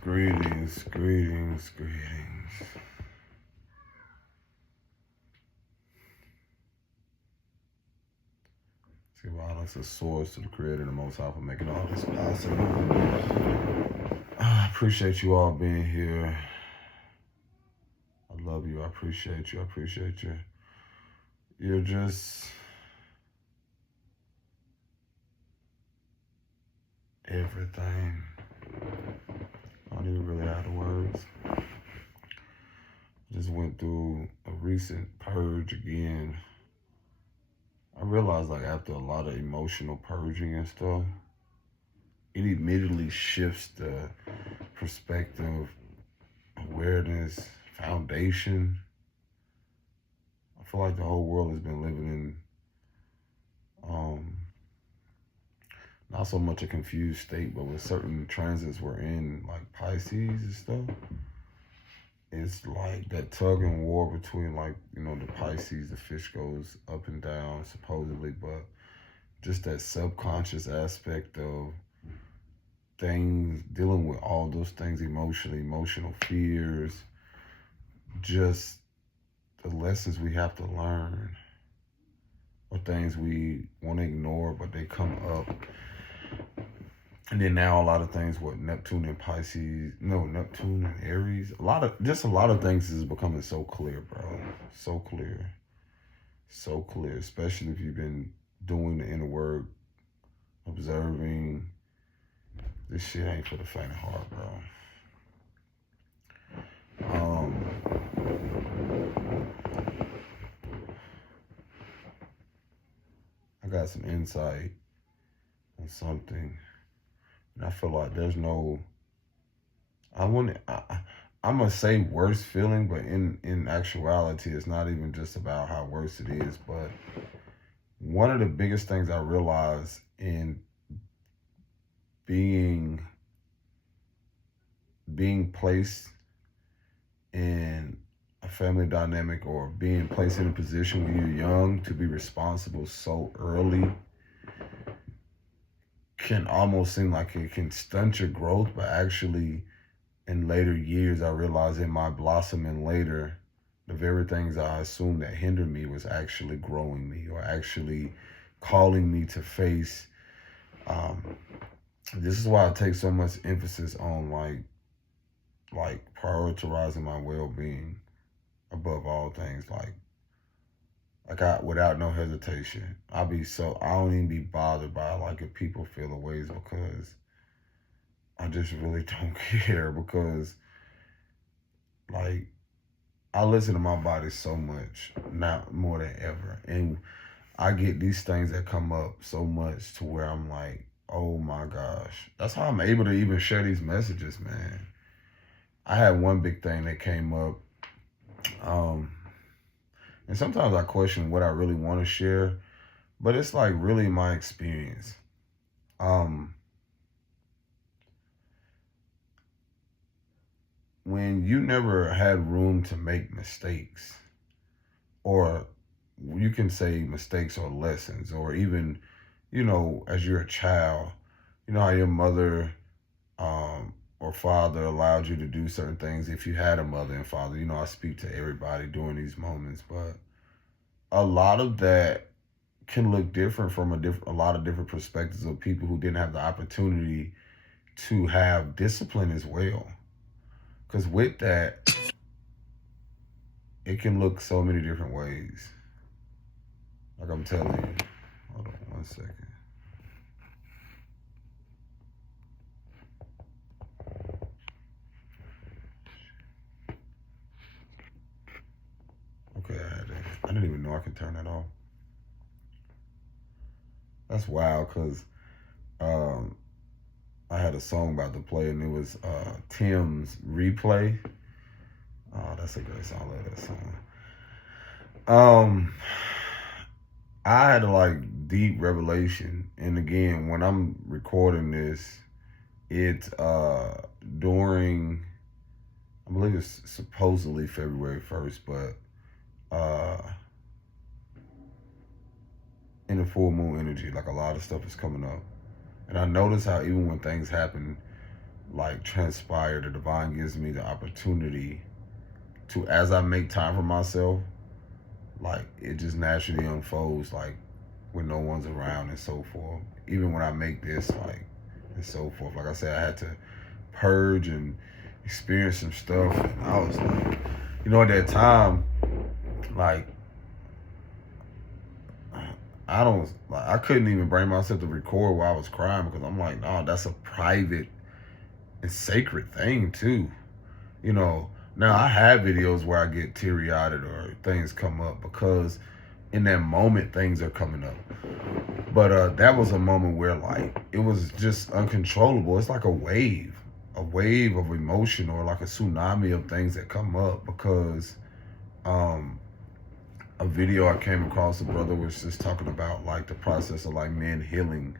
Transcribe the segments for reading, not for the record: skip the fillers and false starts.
Greetings. Give honor to source, to the creator, the most high for making all this possible. I appreciate you all being here. I love you. I appreciate you. You're just everything. I don't even really have the words. I just went through a recent purge again. I realized after a lot of emotional purging and stuff, it immediately shifts the perspective, awareness, foundation. I feel like the whole world has been living in not so much a confused state, but with certain transits we're in, like Pisces and stuff. It's like that tug and war between the Pisces, the fish goes up and down supposedly, but just that subconscious aspect of things, dealing with all those things emotionally, emotional fears, just the lessons we have to learn, or things we want to ignore, but they come up. And then now a lot of things, Neptune and Aries, a lot of things is becoming so clear, bro. So clear, especially if you've been doing the inner work, observing. This shit ain't for the faint of heart, bro. I got some insight on something, and I feel like there's no, I'm gonna say worse feeling, but in actuality, it's not even just about how worse it is. But one of the biggest things I realized in being placed in a family dynamic, or being placed in a position when you're young to be responsible so early, can almost seem like it can stunt your growth, but actually in later years I realized in my blossoming later, the very things I assumed that hindered me was actually growing me, or actually calling me to face. This is why I take so much emphasis on like prioritizing my well-being above all things. Without no hesitation, I don't even be bothered by if people feel the ways, because I just really don't care, because I listen to my body so much now, more than ever, and I get these things that come up so much to where I'm like, oh my gosh. That's how I'm able to even share these messages, man. I had one big thing that came up, and sometimes I question what I really want to share, but it's really my experience. When you never had room to make mistakes, or you can say mistakes or lessons, or even, as you're a child, how your mother or father allowed you to do certain things, if you had a mother and father. I speak to everybody during these moments, but a lot of that can look different from a lot of different perspectives of people who didn't have the opportunity to have discipline as well. Because with that, it can look so many different ways. Like I'm telling you. Hold on 1 second. Okay, I didn't even know I could turn that off. That's wild, because I had a song about to play, and it was Tim's Replay. Oh, that's a great song. I love that song. I had a deep revelation, and again, when I'm recording this, it's during, I believe it's supposedly February 1st, but in the full moon energy, a lot of stuff is coming up. And I notice how even when things happen like transpire. The divine gives me the opportunity to, as I make time for myself, like it just naturally unfolds, like when no one's around and so forth. Even when I make this, like, and so forth. Like I said, I had to purge and experience some stuff, and I was like, at that time, like I couldn't even bring myself to record while I was crying because I'm like, no, that's a private and sacred thing too. Now I have videos where I get teary eyed or things come up because in that moment things are coming up. But that was a moment where like it was just uncontrollable. It's like a wave of emotion, or like a tsunami of things that come up because a video I came across, a brother was just talking about like the process of like men healing,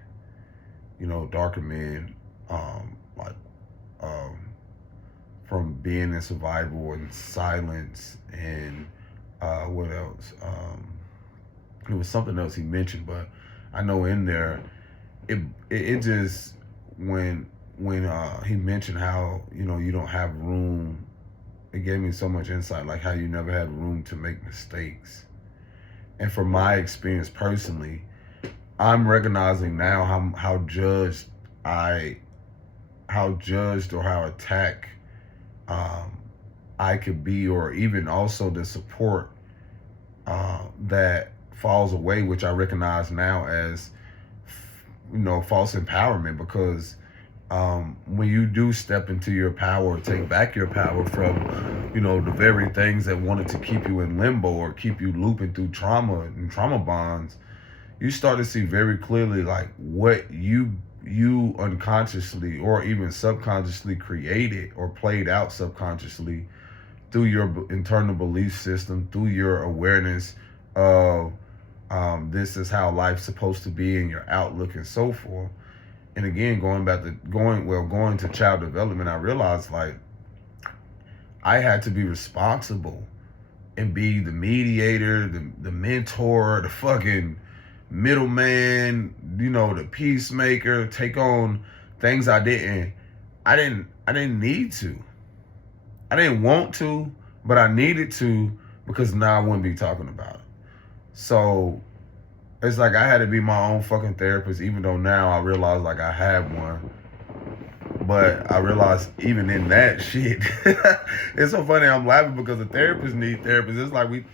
darker men, like um, from being in survival and silence and what else? It was something else he mentioned, but I know in there, it just when he mentioned how you don't have room. It gave me so much insight, like how you never had room to make mistakes. And from my experience personally, I'm recognizing now how judged or how attacked I could be, or even also the support that falls away, which I recognize now as false empowerment, because when you do step into your power, or take back your power from the very things that wanted to keep you in limbo or keep you looping through trauma and trauma bonds, you start to see very clearly like what you unconsciously or even subconsciously created or played out subconsciously through your internal belief system, through your awareness of this is how life's supposed to be, and your outlook and so forth. And again, going to child development, I realized like I had to be responsible and be the mediator, the mentor, the fucking middleman, the peacemaker, take on things I didn't need to. I didn't want to, but I needed to, because now I wouldn't be talking about it. So it's like I had to be my own fucking therapist, even though now I realize like I have one. But I realized even in that shit, it's so funny. I'm laughing because the therapists need therapists. It's like we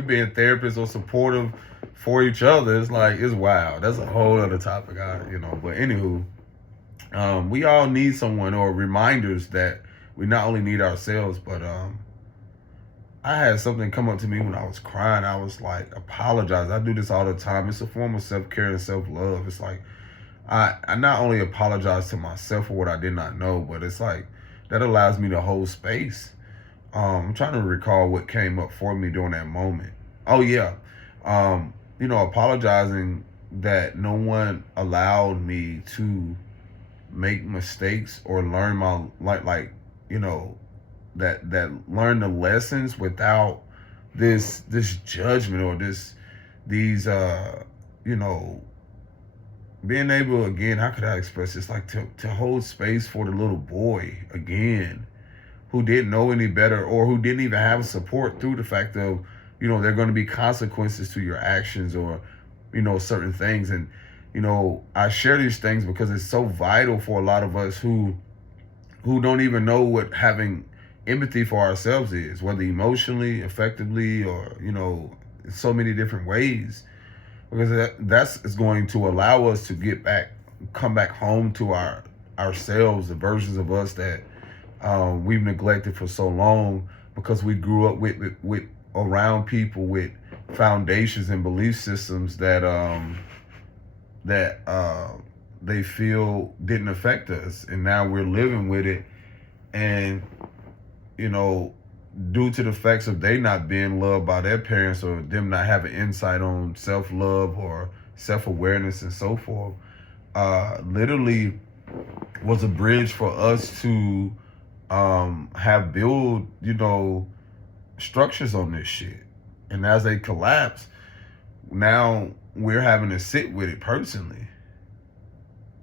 being therapists or supportive for each other. It's like, it's wild. That's a whole other topic, But anywho, we all need someone, or reminders that we not only need ourselves, but I had something come up to me when I was crying. I was like, apologize. I do this all the time. It's a form of self-care and self-love. It's like, I not only apologize to myself for what I did not know, but it's like that allows me to hold space. I'm trying to recall what came up for me during that moment. Oh yeah, apologizing that no one allowed me to make mistakes or learn my that learn the lessons without this judgment or these being able, again, how could I express this? Like to hold space for the little boy again, who didn't know any better, or who didn't even have support through the fact of, there are going to be consequences to your actions, or, certain things. And, I share these things because it's so vital for a lot of us who don't even know what having empathy for ourselves is, whether emotionally, effectively, or, in so many different ways. Because that's going to allow us to come back home to ourselves, the versions of us that we've neglected for so long, because we grew up with around people with foundations and belief systems that they feel didn't affect us, and now we're living with it, and due to the facts of they not being loved by their parents, or them not having insight on self-love or self-awareness and so forth, literally was a bridge for us to have build, structures on this shit. And as they collapse, now we're having to sit with it personally.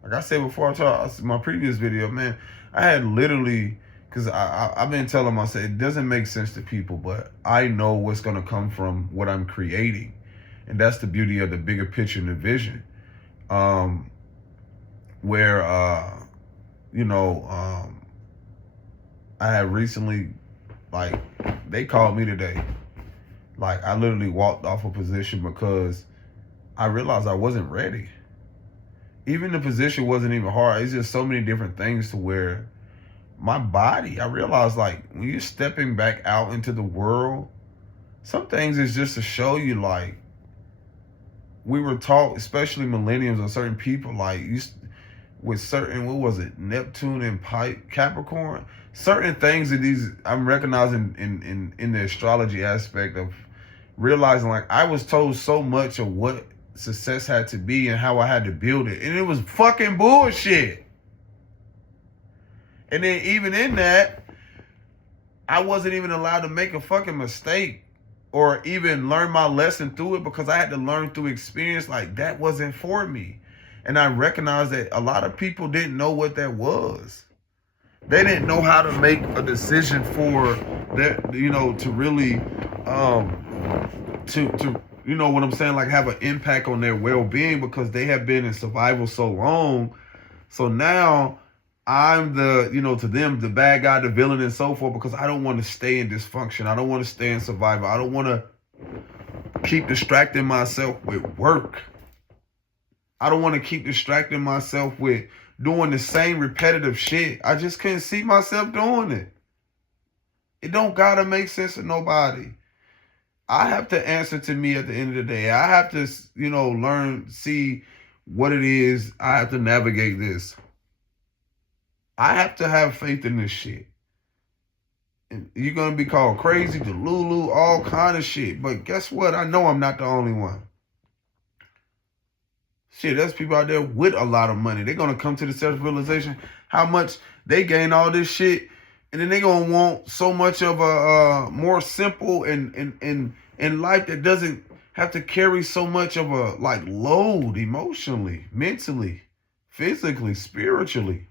Like Like I said before, I told my previous video, man, I had literally, because I've been telling myself it doesn't make sense to people, but I know what's going to come from what I'm creating. And that's the beauty of the bigger picture and the vision. Where, I had recently, like, they called me today. Like, I literally walked off a position because I realized I wasn't ready. Even the position wasn't even hard. It's just so many different things to where my body, I realized, like, when you're stepping back out into the world, some things is just to show you, like, we were taught, especially millennials or certain people, like, with certain, what was it, Neptune and Capricorn, certain things that these, I'm recognizing in the astrology aspect of realizing, like, I was told so much of what success had to be and how I had to build it, and it was fucking bullshit. And then even in that, I wasn't even allowed to make a fucking mistake or even learn my lesson through it, because I had to learn through experience. Like, that wasn't for me. And I recognized that a lot of people didn't know what that was. They didn't know how to make a decision for that, to really, to you know what I'm saying, like, have an impact on their well-being, because they have been in survival so long. So now I'm the, to them, the bad guy, the villain, and so forth, because I don't want to stay in dysfunction. I don't want to stay in survival. I don't want to keep distracting myself with work. I don't want to keep distracting myself with doing the same repetitive shit. I just couldn't see myself doing it. It don't gotta make sense to nobody. I have to answer to me at the end of the day. I have to, learn, see what it is. I have to navigate this. I have to have faith in this shit. And you're going to be called crazy, Delulu, all kind of shit. But guess what? I know I'm not the only one. Shit, there's people out there with a lot of money. They're going to come to the self-realization how much they gain all this shit. And then they're going to want so much of a more simple and life that doesn't have to carry so much of a, like, load emotionally, mentally, physically, spiritually.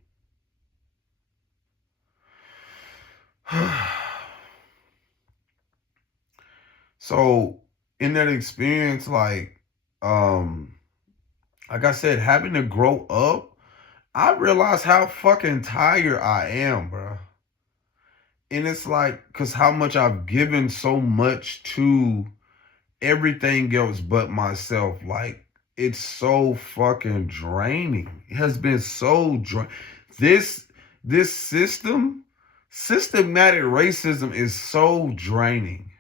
So in that experience, like I said, having to grow up, I realized how fucking tired I am, bro. And it's like, because how much I've given so much to everything else but myself. Like, it's so fucking draining. It has been so draining. This systematic racism is so draining.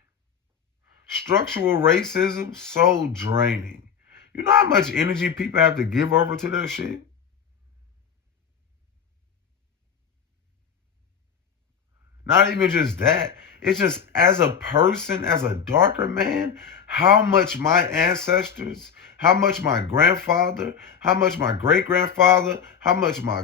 Structural racism, so draining. You know how much energy people have to give over to that shit? Not even just that. It's just, as a person, as a darker man, how much my ancestors, how much my grandfather, how much my great-grandfather, how much my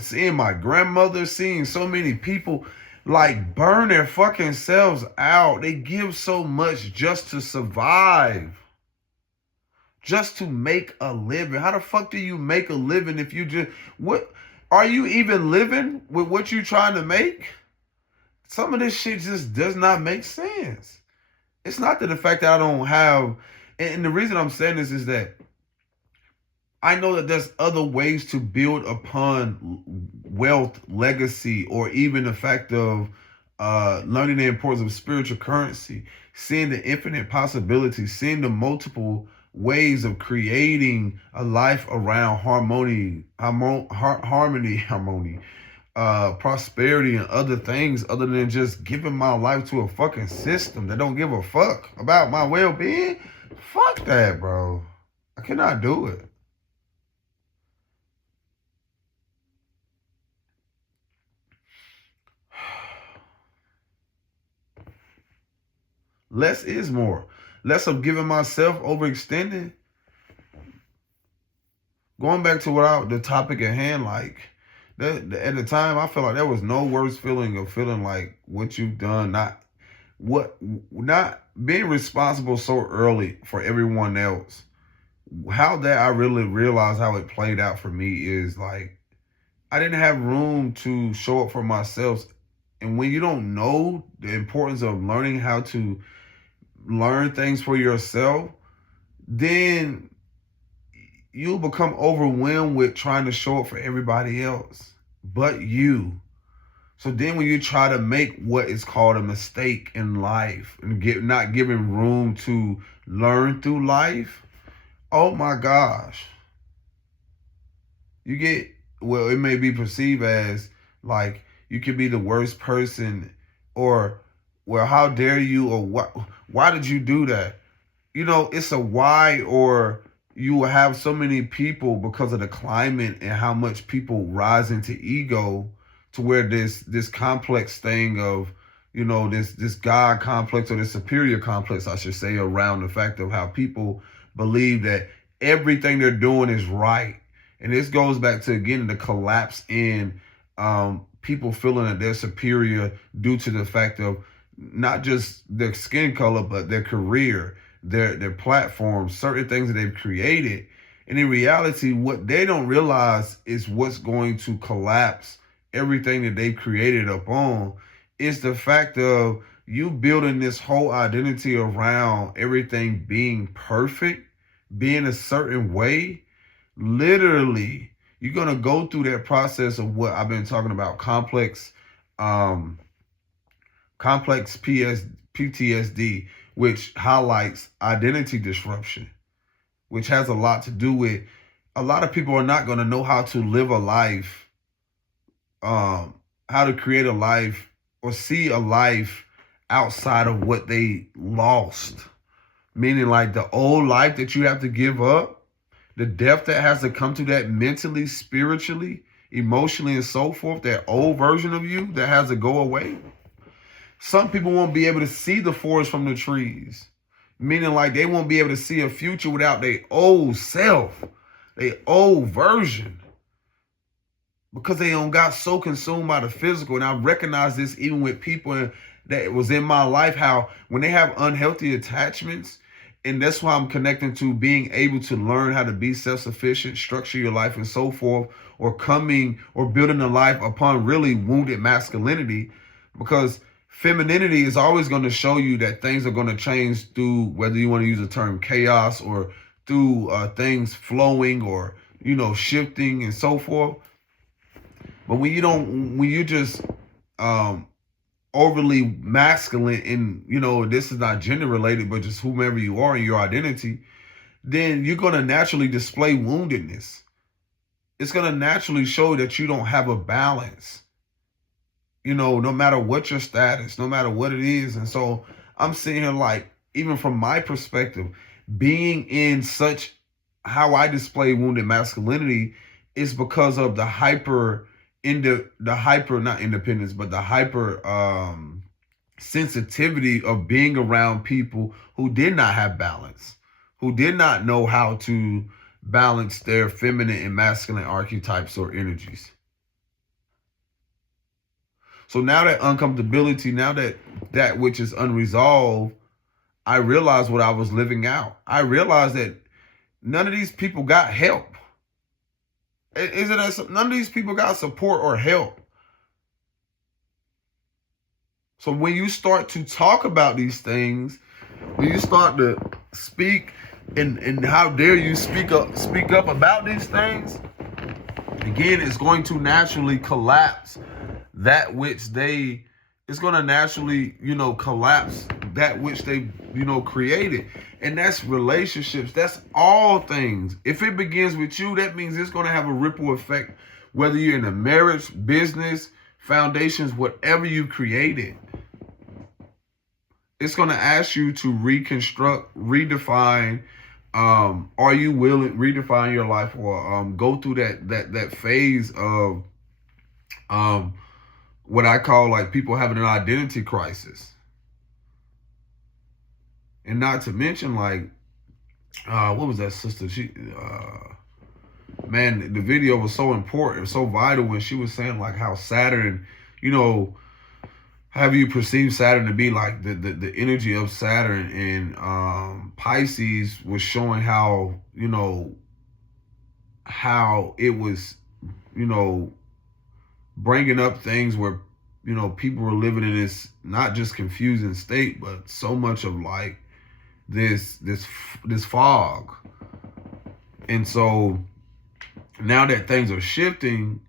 seeing my grandmother, seeing so many people, like, burn their fucking selves out. They give so much just to survive. Just to make a living. How the fuck do you make a living if you just, what, are you even living with what you're trying to make? Some of this shit just does not make sense. It's not that the fact that I don't have, and the reason I'm saying this is that I know that there's other ways to build upon wealth, legacy, or even the fact of learning the importance of spiritual currency, seeing the infinite possibilities, seeing the multiple ways of creating a life around harmony, prosperity, and other things, other than just giving my life to a fucking system that don't give a fuck about my well-being. Fuck that, bro. I cannot do it. Less is more. Less of giving myself, overextending. Going back to the topic at hand, like, at the time, I felt like there was no worse feeling of feeling like what you've done, not being responsible so early for everyone else. how that I really realized how it played out for me is like I didn't have room to show up for myself. And when you don't know the importance of learning how to learn things for yourself, then you'll become overwhelmed with trying to show up for everybody else but you. So then when you try to make what is called a mistake in life and not giving room to learn through life, oh my gosh. You get, well, it may be perceived as like you could be the worst person, or, well, how dare you, or why did you do that? It's a why, or you will have so many people because of the climate and how much people rise into ego to where this complex thing of, this God complex, or this superior complex, I should say, around the fact of how people believe that everything they're doing is right. And this goes back to, again, the collapse in people feeling that they're superior due to the fact of not just their skin color, but their career, their platform, certain things that they've created. And in reality, what they don't realize is what's going to collapse everything that they've created upon is the fact of you building this whole identity around everything being perfect, being a certain way. Literally, you're going to go through that process of what I've been talking about, complex PTSD, which highlights identity disruption, which has a lot to do with a lot of people are not going to know how to live a life, how to create a life or see a life outside of what they lost. Meaning like the old life that you have to give up, the depth that has to come to that mentally, spiritually, emotionally, and so forth, that old version of you that has to go away. Some people won't be able to see the forest from the trees, meaning like they won't be able to see a future without their old self, their old version, because they don't got so consumed by the physical. And I recognize this even with people that was in my life, how when they have unhealthy attachments, and that's why I'm connecting to being able to learn how to be self-sufficient, structure your life and so forth, or building a life upon really wounded masculinity, because femininity is always going to show you that things are going to change through, whether you want to use the term chaos, or through things flowing, or, shifting and so forth. But when you just overly masculine, and this is not gender related, but just whomever you are in your identity, then you're going to naturally display woundedness. It's going to naturally show that you don't have a balance, no matter what your status, no matter what it is. And so I'm sitting here like, even from my perspective, being in such, how I display wounded masculinity is because of the hyper sensitivity of being around people who did not have balance, who did not know how to balance their feminine and masculine archetypes or energies. So now that uncomfortability, now that which is unresolved, I realized what I was living out. I realized that none of these people got help. None of these people got support or help. So when you start to talk about these things, when you start to speak, and how dare you speak up about these things, again, it's going to naturally collapse that which it's going to naturally, collapse that which they, created. And that's relationships. That's all things. If it begins with you, that means it's going to have a ripple effect, whether you're in a marriage, business, foundations, whatever you created. It's going to ask you to reconstruct, redefine. Are you willing redefine your life, or go through that phase of what I call like people having an identity crisis? And not to mention, like, what was that sister? Man, the video was so important, so vital when she was saying like how Saturn, have you perceived Saturn to be? Like the energy of Saturn in Pisces was showing how, how it was, you know, bringing up things where, people were living in this not just confusing state, but so much of like this fog. And so now that things are shifting,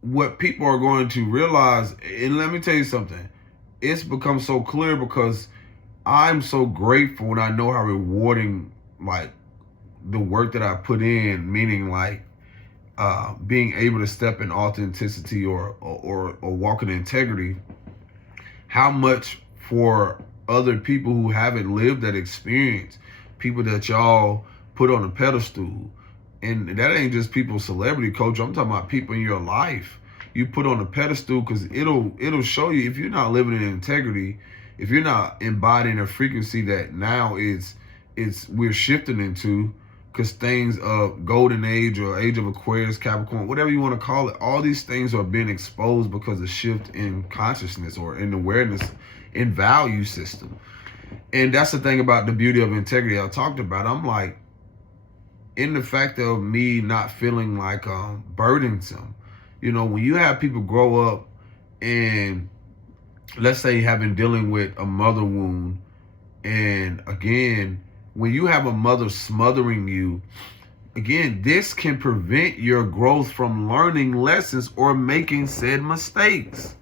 what people are going to realize, and let me tell you something, it's become so clear because I'm so grateful and I know how rewarding like the work that I put in, meaning like being able to step in authenticity or walk in integrity, how much for other people who haven't lived that experience, people that y'all put on a pedestal. And that ain't just people celebrity culture. I'm talking about people in your life you put on a pedestal, because it'll show you if you're not living in integrity, if you're not embodying a frequency that now we're shifting into, because things of golden age or age of Aquarius, Capricorn, whatever you want to call it, all these things are being exposed because of shift in consciousness or in awareness in value system. And that's the thing about the beauty of integrity I talked about. I'm like, in the fact of me not feeling like burdensome, when you have people grow up and let's say having dealing with a mother wound, and again, when you have a mother smothering you, again, this can prevent your growth from learning lessons or making said mistakes.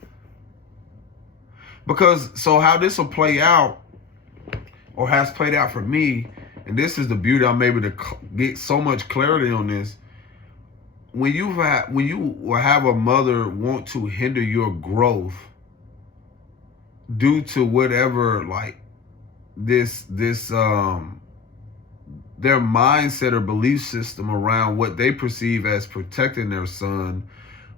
Because so how this will play out, or has played out for me, and this is the beauty, I'm able to get so much clarity on this. When you have a mother want to hinder your growth due to whatever, like their mindset or belief system around what they perceive as protecting their son,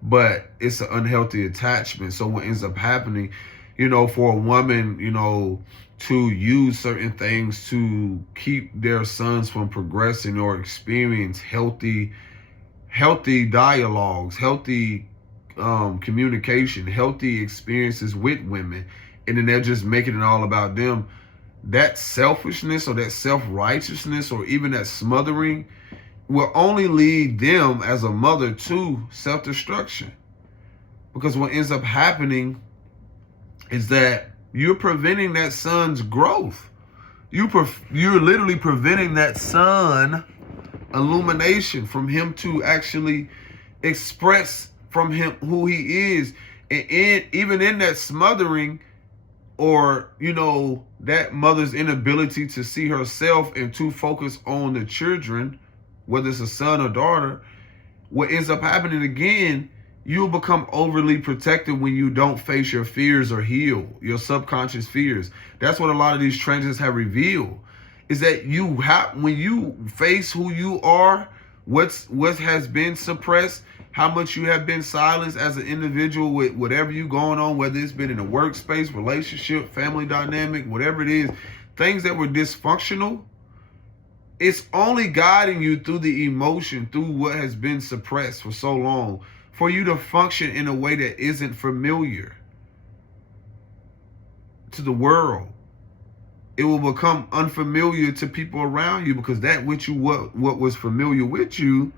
but it's an unhealthy attachment. So what ends up happening, for a woman, to use certain things to keep their sons from progressing or experience healthy dialogues, healthy communication, healthy experiences with women, and then they're just making it all about them. That selfishness or that self-righteousness or even that smothering will only lead them as a mother to self-destruction. Because what ends up happening is that you're preventing that son's growth. You're literally preventing that son illumination from him to actually express from him who he is. And even in that smothering, or that mother's inability to see herself and to focus on the children, whether it's a son or daughter, what ends up happening again, you'll become overly protective when you don't face your fears or heal your subconscious fears. That's what a lot of these transits have revealed, is that when you face who you are, what has been suppressed, how much you have been silenced as an individual with whatever you going on, whether it's been in a workspace, relationship, family dynamic, whatever it is, things that were dysfunctional, it's only guiding you through the emotion, through what has been suppressed for so long, for you to function in a way that isn't familiar to the world. It will become unfamiliar to people around you, because that what was familiar with you,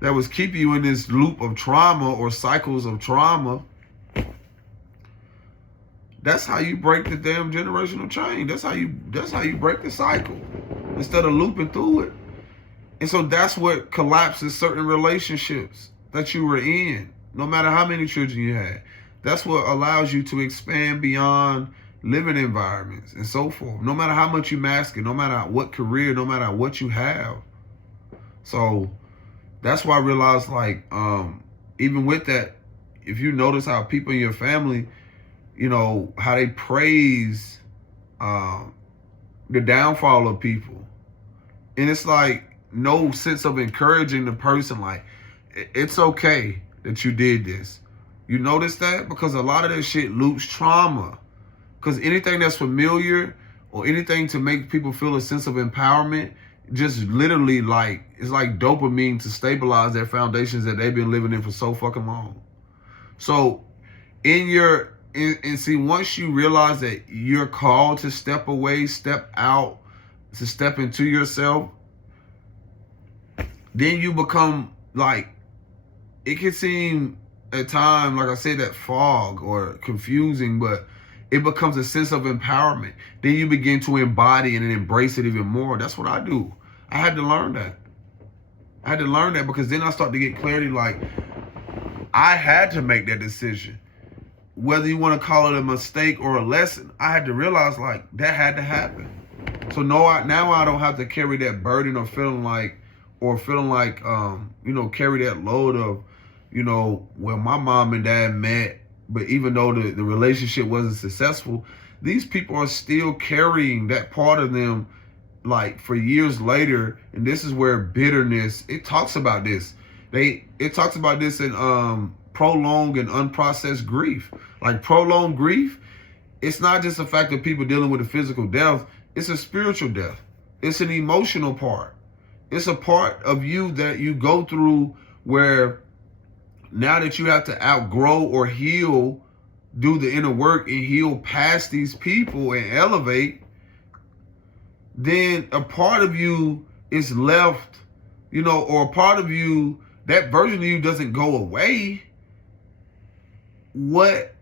that was keeping you in this loop of trauma or cycles of trauma. That's how you break the damn generational chain. That's how you break the cycle, instead of looping through it. And so that's what collapses certain relationships that you were in, no matter how many children you had. That's what allows you to expand beyond living environments and so forth. No matter how much you mask it, no matter what career, no matter what you have. So that's why I realized, like, even with that, if you notice how people in your family, how they praise the downfall of people. And it's like no sense of encouraging the person, like, it's okay that you did this. You notice that? Because a lot of that shit loops trauma. Because anything that's familiar or anything to make people feel a sense of empowerment, just literally it's like dopamine to stabilize their foundations that they've been living in for so fucking long. So in And see, once you realize that you're called to step away, step out, to step into yourself, then you become like, it can seem at times, like I said, that fog or confusing, but it becomes a sense of empowerment. Then you begin to embody and embrace it even more. That's what I do. I had to learn that. I had to learn that because then I start to get clarity. Like, I had to make that decision. Whether you want to call it a mistake or a lesson, I had to realize like that had to happen. So now I don't have to carry that burden or feeling like carry that load of, well, my mom and dad met, but even though the relationship wasn't successful, these people are still carrying that part of them like for years later. And this is where bitterness, it talks about this. It talks about this in prolonged and unprocessed grief. Like prolonged grief, it's not just the fact of people dealing with a physical death, it's a spiritual death. It's an emotional part. It's a part of you that you go through where now that you have to outgrow or heal, do the inner work and heal past these people and elevate, then a part of you is left, or a part of you, that version of you doesn't go away. What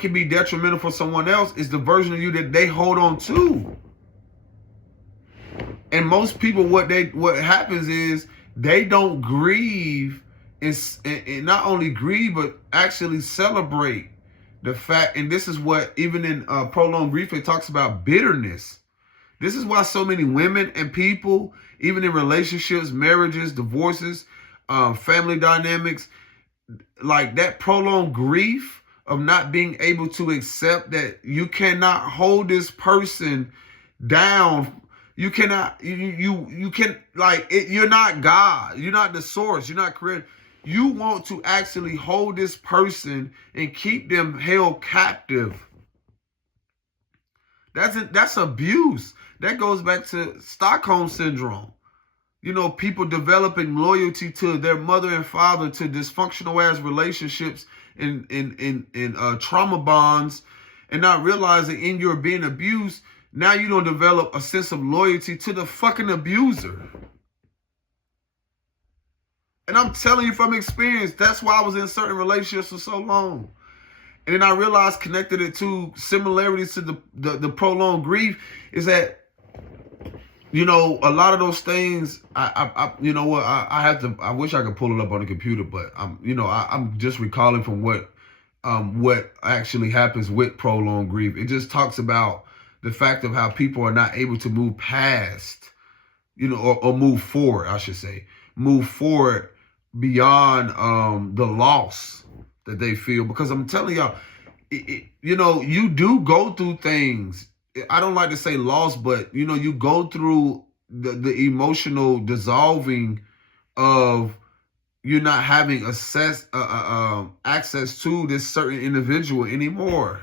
can be detrimental for someone else is the version of you that they hold on to. And most people, what happens is they don't grieve and not only grieve, but actually celebrate the fact. And this is what, even in prolonged grief, it talks about bitterness. This is why so many women and people, even in relationships, marriages, divorces, family dynamics, like that prolonged grief of not being able to accept that you cannot hold this person down. You cannot, you can, like, you're not God. You're not the source. You're not creator. You want to actually hold this person and keep them held captive. That's abuse. That goes back to Stockholm syndrome. People developing loyalty to their mother and father, to dysfunctional ass relationships in trauma bonds, and not realizing in your being abused, now you don't develop a sense of loyalty to the fucking abuser. And I'm telling you from experience, that's why I was in certain relationships for so long. And then I realized, connected it to similarities to the prolonged grief, is that, a lot of those things, I wish I could pull it up on the computer, but I'm just recalling from what actually happens with prolonged grief. It just talks about the fact of how people are not able to move past, or move forward, I should say, move forward beyond the loss that they feel. Because I'm telling y'all, you do go through things. I don't like to say loss, but you go through the emotional dissolving of you not having access to this certain individual anymore.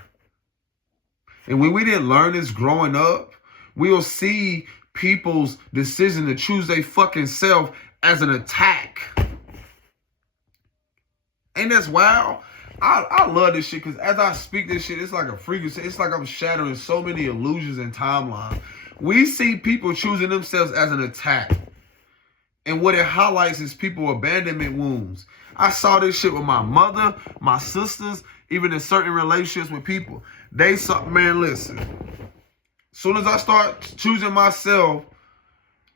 And when we didn't learn this growing up, we'll see people's decision to choose their fucking self as an attack. Ain't that wild? I love this shit because as I speak this shit, it's like a frequency. It's like I'm shattering so many illusions and timelines. We see people choosing themselves as an attack. And what it highlights is people abandonment wounds. I saw this shit with my mother, my sisters, even in certain relationships with people. They saw, man, listen. As soon as I start choosing myself,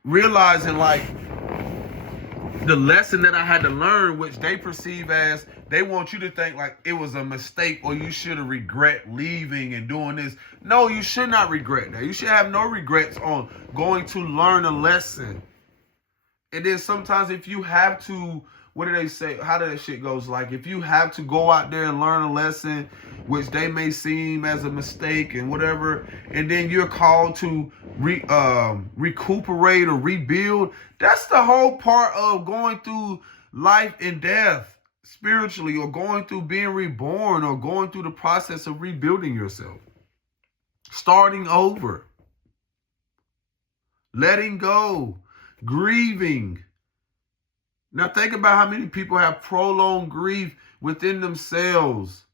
realizing like the lesson that I had to learn, which they perceive as, they want you to think like it was a mistake or you should have regret leaving and doing this. No, you should not regret that. You should have no regrets on going to learn a lesson. And then sometimes if you have to, what do they say? How do that shit goes? Like if you have to go out there and learn a lesson, which they may seem as a mistake and whatever, and then you're called to recuperate or rebuild. That's the whole part of going through life and death spiritually, or going through being reborn, or going through the process of rebuilding yourself. Starting over. Letting go. Grieving. Now think about how many people have prolonged grief within themselves,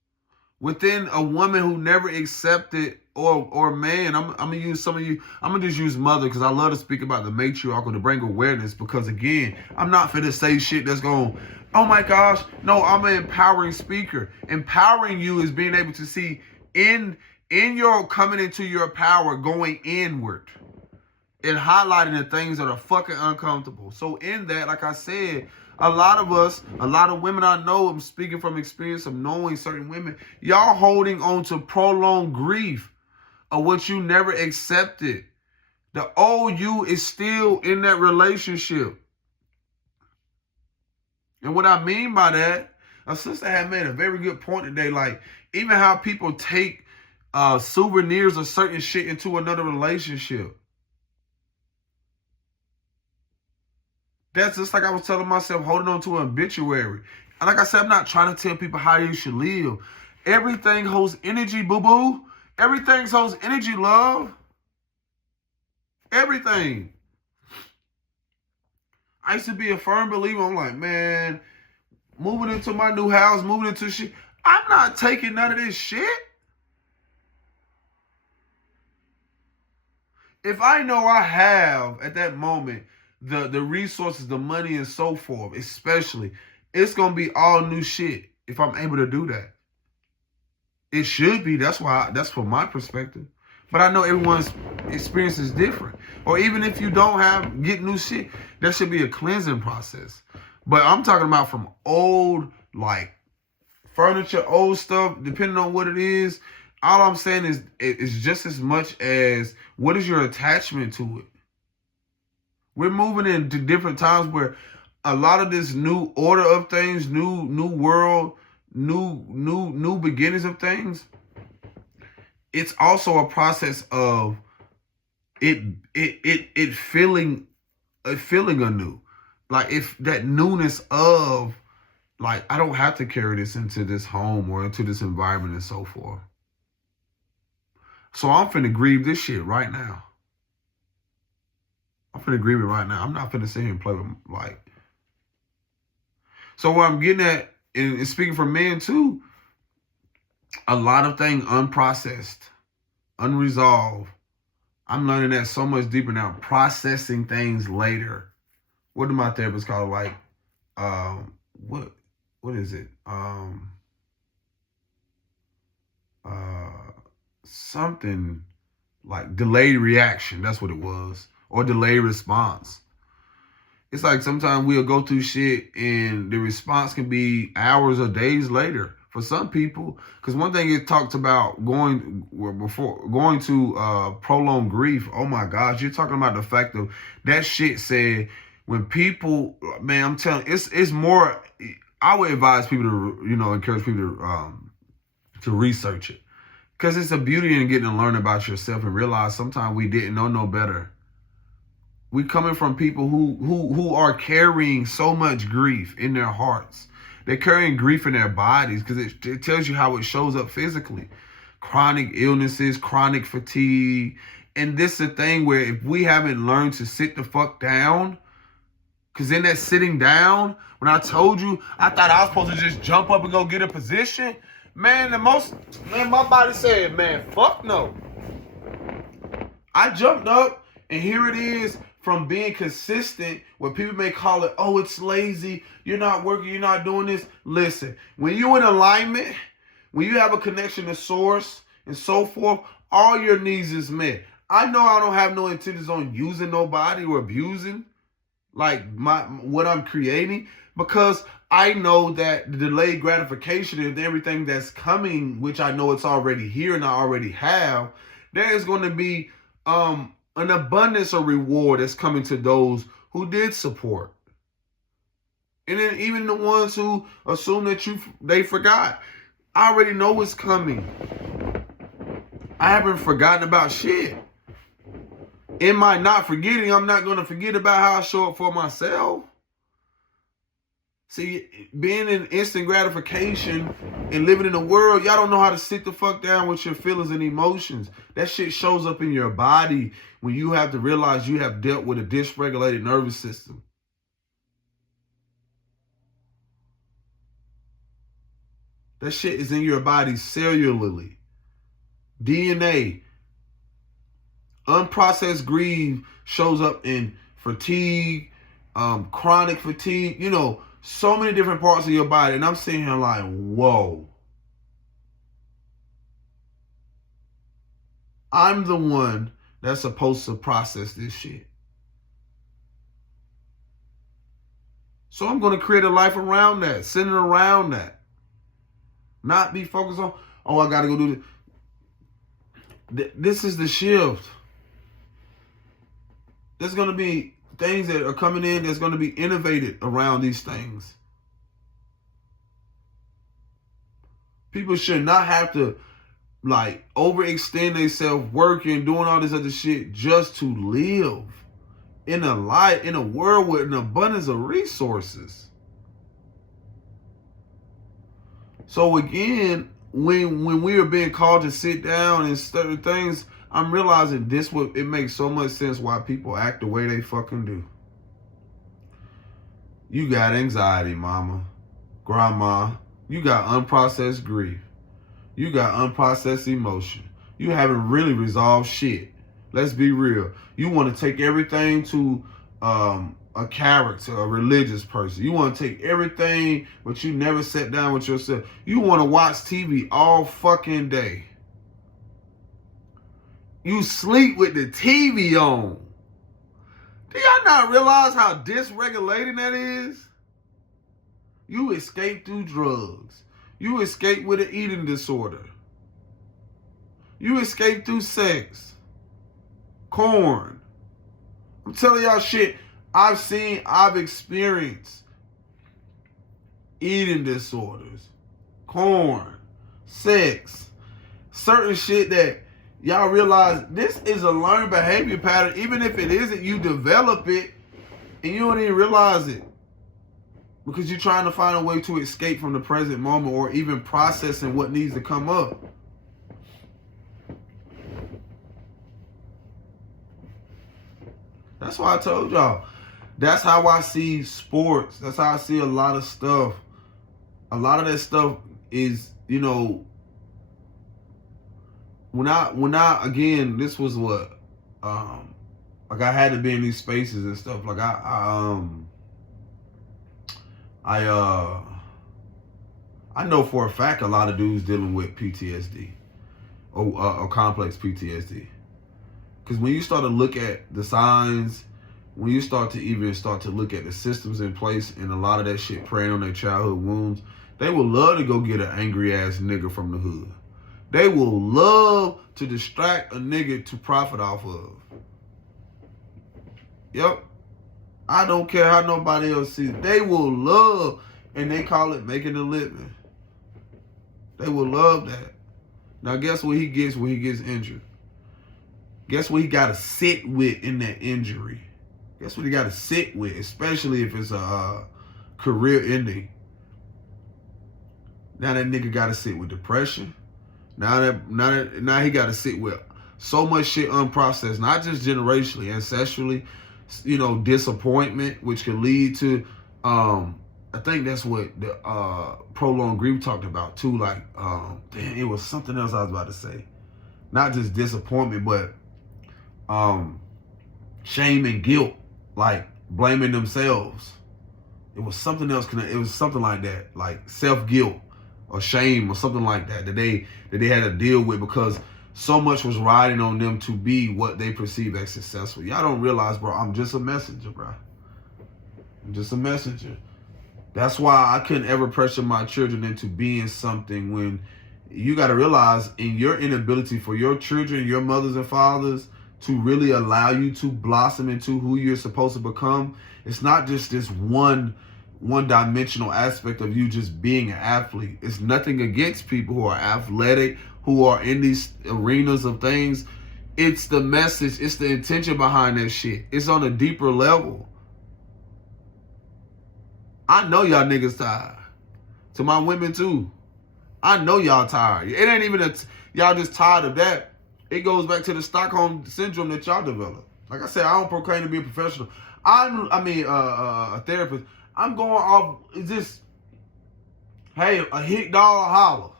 within a woman who never accepted, or man, I'm gonna use some of you. I'm gonna just use mother because I love to speak about the matriarchal to bring awareness. Because again, I'm not finna say shit that's going, oh my gosh, no, I'm an empowering speaker. Empowering you is being able to see in your coming into your power, going inward and highlighting the things that are fucking uncomfortable. So in that, like I said, a lot of us, a lot of women I know, I'm speaking from experience of knowing certain women, y'all holding on to prolonged grief of what you never accepted. The old you is still in that relationship. And what I mean by that, a sister had made a very good point today. Like, even how people take souvenirs of certain shit into another relationship. That's just like I was telling myself, holding on to an obituary. And like I said, I'm not trying to tell people how you should live. Everything holds energy, boo-boo. Everything holds energy, love. Everything. I used to be a firm believer. I'm like, man, moving into my new house, moving into shit. I'm not taking none of this shit. If I know I have, at that moment, the resources, the money, and so forth, especially, it's going to be all new shit if I'm able to do that. It should be. That's from my perspective. But I know everyone's experience is different. Or even if you don't get new shit, there should be a cleansing process. But I'm talking about from old, like, furniture, old stuff, depending on what it is. All I'm saying is it's just as much as what is your attachment to it. We're moving into different times where a lot of this new order of things, new world, new beginnings of things. It's also a process of it feeling anew. Like, if that newness of, like, I don't have to carry this into this home or into this environment and so forth. So I'm finna grieve this shit right now. I'm finna grieve it right now. I'm not finna sit here and play with, like. So what I'm getting at, and speaking for men too, a lot of things unprocessed, unresolved. I'm learning that so much deeper now. Processing things later. What do my therapists call it? Like, what is it? Something like delayed reaction. That's what it was. Or delayed response. It's like sometimes we'll go through shit and the response can be hours or days later for some people. Because one thing it talks about going to prolonged grief. Oh my gosh, you're talking about the fact of that shit said when people, man, I'm telling you, it's more. I would advise people to, encourage people to research it. Because it's a beauty in getting to learn about yourself and realize sometimes we didn't know no better. We coming from people who are carrying so much grief in their hearts. They're carrying grief in their bodies because it tells you how it shows up physically. Chronic illnesses, chronic fatigue. And this is a thing where if we haven't learned to sit the fuck down, because in that sitting down, when I told you, I thought I was supposed to just jump up and go get a position. Man, my body said, man, fuck no. I jumped up, and here it is from being consistent, where people may call it, oh, it's lazy, you're not working, you're not doing this. Listen, when you're in alignment, when you have a connection to source and so forth, all your needs is met. I know I don't have no intentions on using nobody or abusing like what I'm creating, because I know that the delayed gratification and everything that's coming, which I know it's already here and I already have, there is going to be an abundance of reward that's coming to those who did support. And then even the ones who assume that they forgot. I already know what's coming. I haven't forgotten about shit. In my not forgetting, I'm not going to forget about how I show up for myself. See, being in instant gratification and living in the world, y'all don't know how to sit the fuck down with your feelings and emotions. That shit shows up in your body when you have to realize you have dealt with a dysregulated nervous system. That shit is in your body cellularly. DNA. Unprocessed grief shows up in fatigue, chronic fatigue, so many different parts of your body. And I'm sitting here like, whoa. I'm the one that's supposed to process this shit. So I'm going to create a life around that, centered around that. Not be focused on, I got to go do this. This is the shift. There's going to be things that are coming in that's going to be innovated around these things. People should not have to overextend themselves working, doing all this other shit just to live in a world with an abundance of resources. So again, when we are being called to sit down and study things, I'm realizing it makes so much sense why people act the way they fucking do. You got anxiety, mama, grandma. You got unprocessed grief. You got unprocessed emotion. You haven't really resolved shit. Let's be real. You want to take everything to a character, a religious person. You want to take everything, but you never sat down with yourself. You want to watch TV all fucking day. You sleep with the TV on. Do y'all not realize how dysregulating that is? You escape through drugs. You escape with an eating disorder. You escape through sex. Corn. I'm telling y'all shit I've experienced eating disorders, corn, sex, certain shit that y'all realize this is a learned behavior pattern. Even if it isn't, you develop it and you don't even realize it because you're trying to find a way to escape from the present moment or even processing what needs to come up. That's why I told y'all. That's how I see sports. That's how I see a lot of stuff. A lot of that stuff is, when I again, this was what, I had to be in these spaces and stuff. Like I know for a fact a lot of dudes dealing with PTSD or complex PTSD. Because when you start to look at the signs, when you start to look at the systems in place and a lot of that shit preying on their childhood wounds, they will love to go get an angry ass nigga from the hood. They will love to distract a nigga to profit off of. Yep. I don't care how nobody else sees it. They will love, and they call it making a living. They will love that. Now guess what he gets when he gets injured? Guess what he got to sit with in that injury? Guess what he got to sit with, especially if it's a career ending. Now that nigga got to sit with depression. Now he got to sit with so much shit unprocessed, not just generationally, ancestrally, disappointment, which could lead to, I think that's what the prolonged grief talked about too. Like, it was something else I was about to say. Not just disappointment, but shame and guilt, like blaming themselves. It was something else. It was something like that, like self-guilt or shame or something like that they had to deal with because so much was riding on them to be what they perceive as successful. Y'all don't realize, bro, I'm just a messenger, bro. I'm just a messenger. That's why I couldn't ever pressure my children into being something when you got to realize in your inability for your children, your mothers and fathers, to really allow you to blossom into who you're supposed to become. It's not just this one-dimensional aspect of you just being an athlete. It's nothing against people who are athletic, who are in these arenas of things. It's the message, it's the intention behind that shit. It's on a deeper level. I know y'all niggas tired. To my women too. I know y'all tired. It ain't even y'all just tired of that. It goes back to the Stockholm syndrome that y'all developed. Like I said, I don't proclaim to be a professional. A therapist. I'm going off. Hey, a hit dog holler.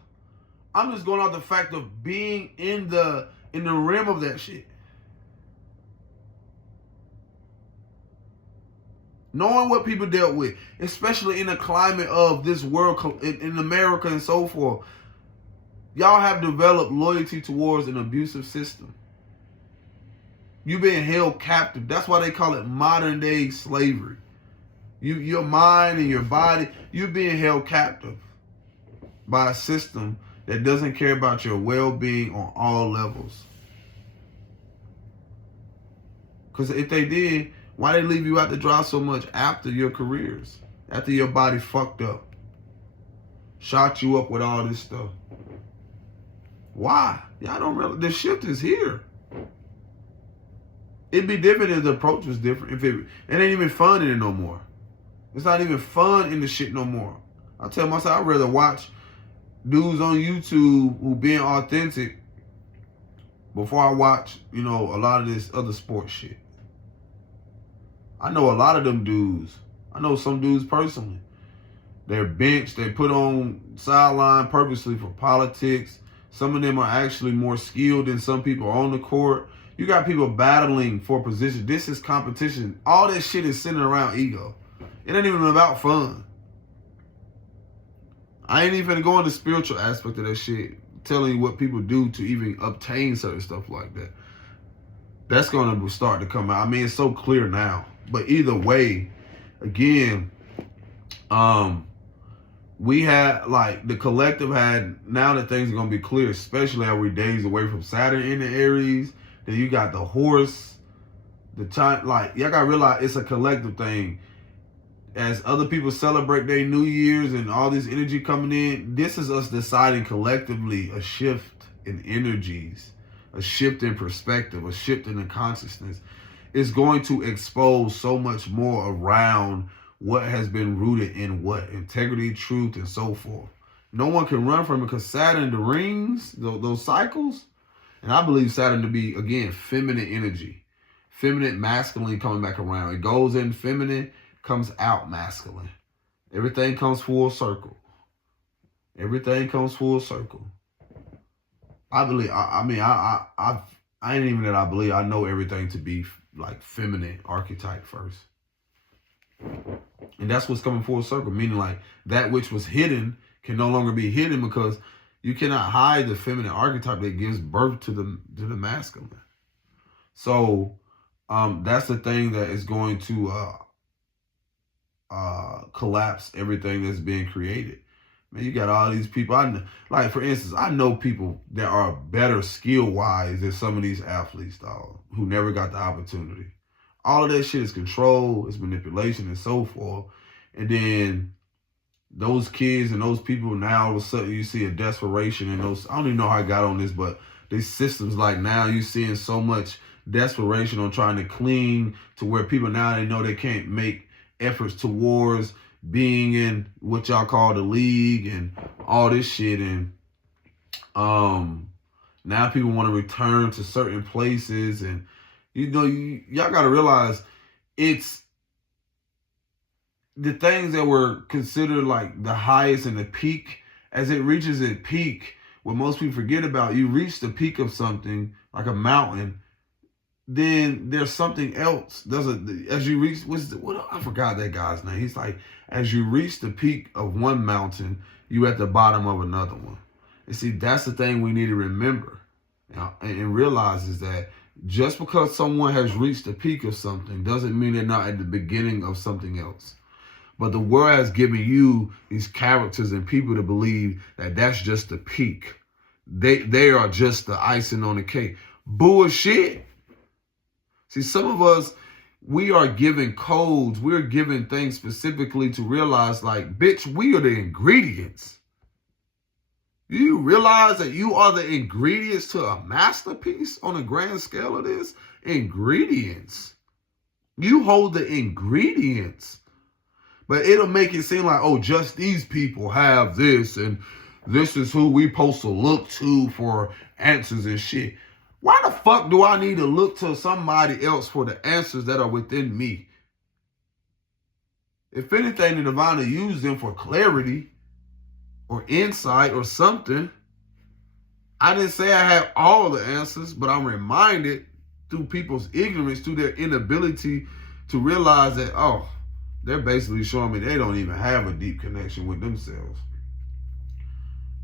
I'm just going off the fact of being in the rim of that shit. Knowing what people dealt with, especially in the climate of this world, in America and so forth, y'all have developed loyalty towards an abusive system. You being held captive. That's why they call it modern day slavery. Your mind and your body, you're being held captive by a system that doesn't care about your well-being on all levels. Because if they did, why they leave you out to dry so much after your careers? After your body fucked up? Shot you up with all this stuff. Why? Y'all don't realize the shift is here. It'd be different if the approach was different. If it ain't even fun in it no more. It's not even fun in the shit no more. I tell myself I'd rather watch dudes on YouTube who being authentic before I watch, a lot of this other sports shit. I know a lot of them dudes. I know some dudes personally. They're benched. They put on sideline purposely for politics. Some of them are actually more skilled than some people on the court. You got people battling for position. This is competition. All that shit is centered around ego. It ain't even about fun. I ain't even going to the spiritual aspect of that shit, telling you what people do to even obtain certain stuff like that. That's going to start to come out. I mean, it's so clear now. But either way, again, we had, the collective had, now that things are going to be clear, especially how we're days away from Saturn in the Aries. Then you got the horse, the time, y'all got to realize it's a collective thing. As other people celebrate their New Year's and all this energy coming in, this is us deciding collectively a shift in energies, a shift in perspective, a shift in the consciousness. It's going to expose so much more around what has been rooted in what? Integrity, truth, and so forth. No one can run from it because Saturn, the rings, those cycles, and I believe Saturn to be, again, feminine energy. Feminine, masculine coming back around. It goes in feminine, comes out masculine. Everything comes full circle. Everything comes full circle. I believe, I ain't even that I believe, I know everything to be feminine archetype first. And that's what's coming full circle, meaning that which was hidden can no longer be hidden because you cannot hide the feminine archetype that gives birth to the masculine. So that's the thing that is going to collapse everything that's being created. Man, you got all these people. For instance, I know people that are better skill-wise than some of these athletes, dog, who never got the opportunity. All of that shit is control, it's manipulation, and so forth. And then those kids and those people, now all of a sudden you see a desperation in those. I don't even know how I got on this, but these systems, now you're seeing so much desperation on trying to cling to where people now they know they can't make efforts towards being in what y'all call the league and all this shit. And now people want to return to certain places. And y'all got to realize it's the things that were considered the highest and the peak. As it reaches its peak, what most people forget about, you reach the peak of something like a mountain, then there's something else. As you reach, I forgot that guy's name. He's as you reach the peak of one mountain, you at the bottom of another one. And see, that's the thing we need to remember and realize is that just because someone has reached the peak of something doesn't mean they're not at the beginning of something else. But the world has given you these characters and people to believe that that's just the peak. They are just the icing on the cake. Bullshit. See, some of us, we are given codes. We're given things specifically to realize, bitch, we are the ingredients. Do you realize that you are the ingredients to a masterpiece on a grand scale of this? Ingredients. You hold the ingredients. But it'll make it seem just these people have this, and this is who we supposed to look to for answers and shit. Why the fuck do I need to look to somebody else for the answers that are within me? If anything, the divine will use them for clarity. or insight or something. I didn't say I had all the answers, but I'm reminded through people's ignorance, through their inability to realize that, oh, they're basically showing me they don't even have a deep connection with themselves.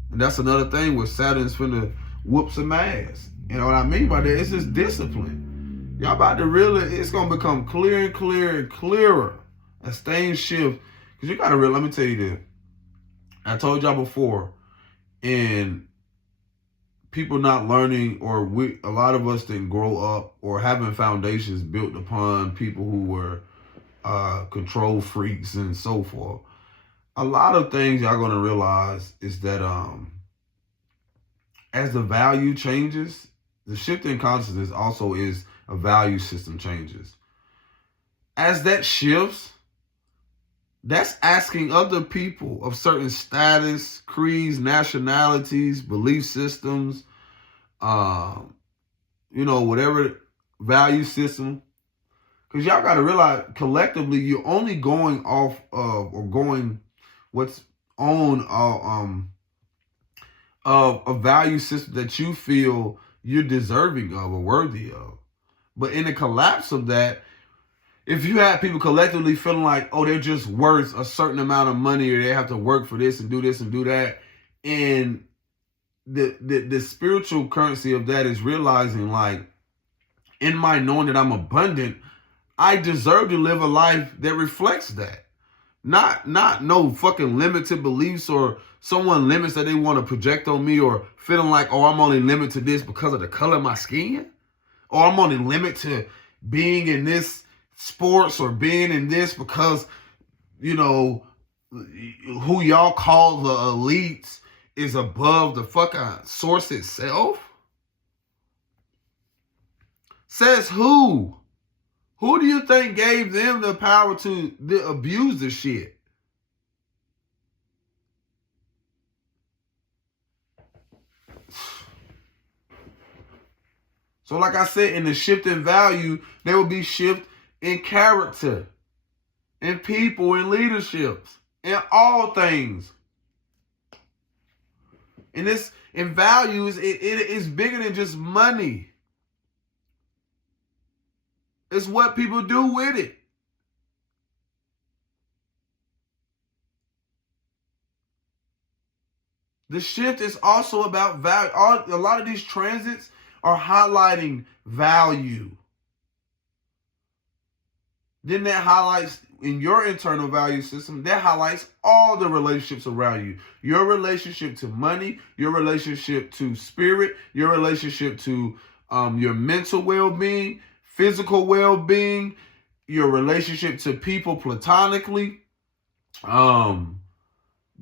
And that's another thing where Saturn's finna whoop some ass. You know what I mean by that? It's just discipline. Y'all about to really, it's gonna become clear and clearer and clearer as things shift. Because you gotta let me tell you this. I told y'all before, and people not learning, or a lot of us didn't grow up or having foundations built upon people who were control freaks and so forth. A lot of things y'all gonna realize is that as the value changes, the shift in consciousness also is a value system changes. As that shifts, that's asking other people of certain status, creeds, nationalities, belief systems, whatever value system. Because y'all got to realize collectively, you're only going off of or going what's on of a value system that you feel you're deserving of or worthy of. But in the collapse of that, if you have people collectively feeling like, oh, they're just worth a certain amount of money, or they have to work for this and do that, and the spiritual currency of that is realizing, like, in my knowing that I'm abundant, I deserve to live a life that reflects that. Not no fucking limited beliefs or someone limits that they want to project on me, or feeling like, oh, I'm only limited to this because of the color of my skin, or I'm only limited to being in this sports or being in this because, who y'all call the elites is above the fucking source itself? Says who? Who do you think gave them the power to abuse the shit? So like I said, in the shift in value, there will be shift in character, in people, in leaderships, in all things. And this in values, it is bigger than just money. It's what people do with it. The shift is also about value. A lot of these transits are highlighting value. Then that highlights in your internal value system, that highlights all the relationships around you. Your relationship to money, your relationship to spirit, your relationship to your mental well-being, physical well-being, your relationship to people platonically,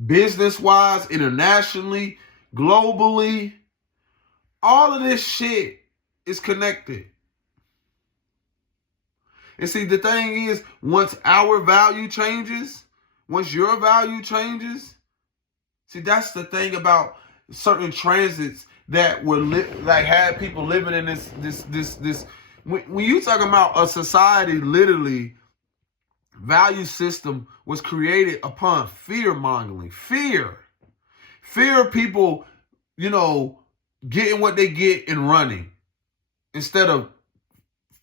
business-wise, internationally, globally. All of this shit is connected. And see, the thing is, once our value changes, once your value changes, see, that's the thing about certain transits that were had people living in this. When you talking about a society, literally, value system was created upon fear mongering, fear of people, getting what they get and running instead of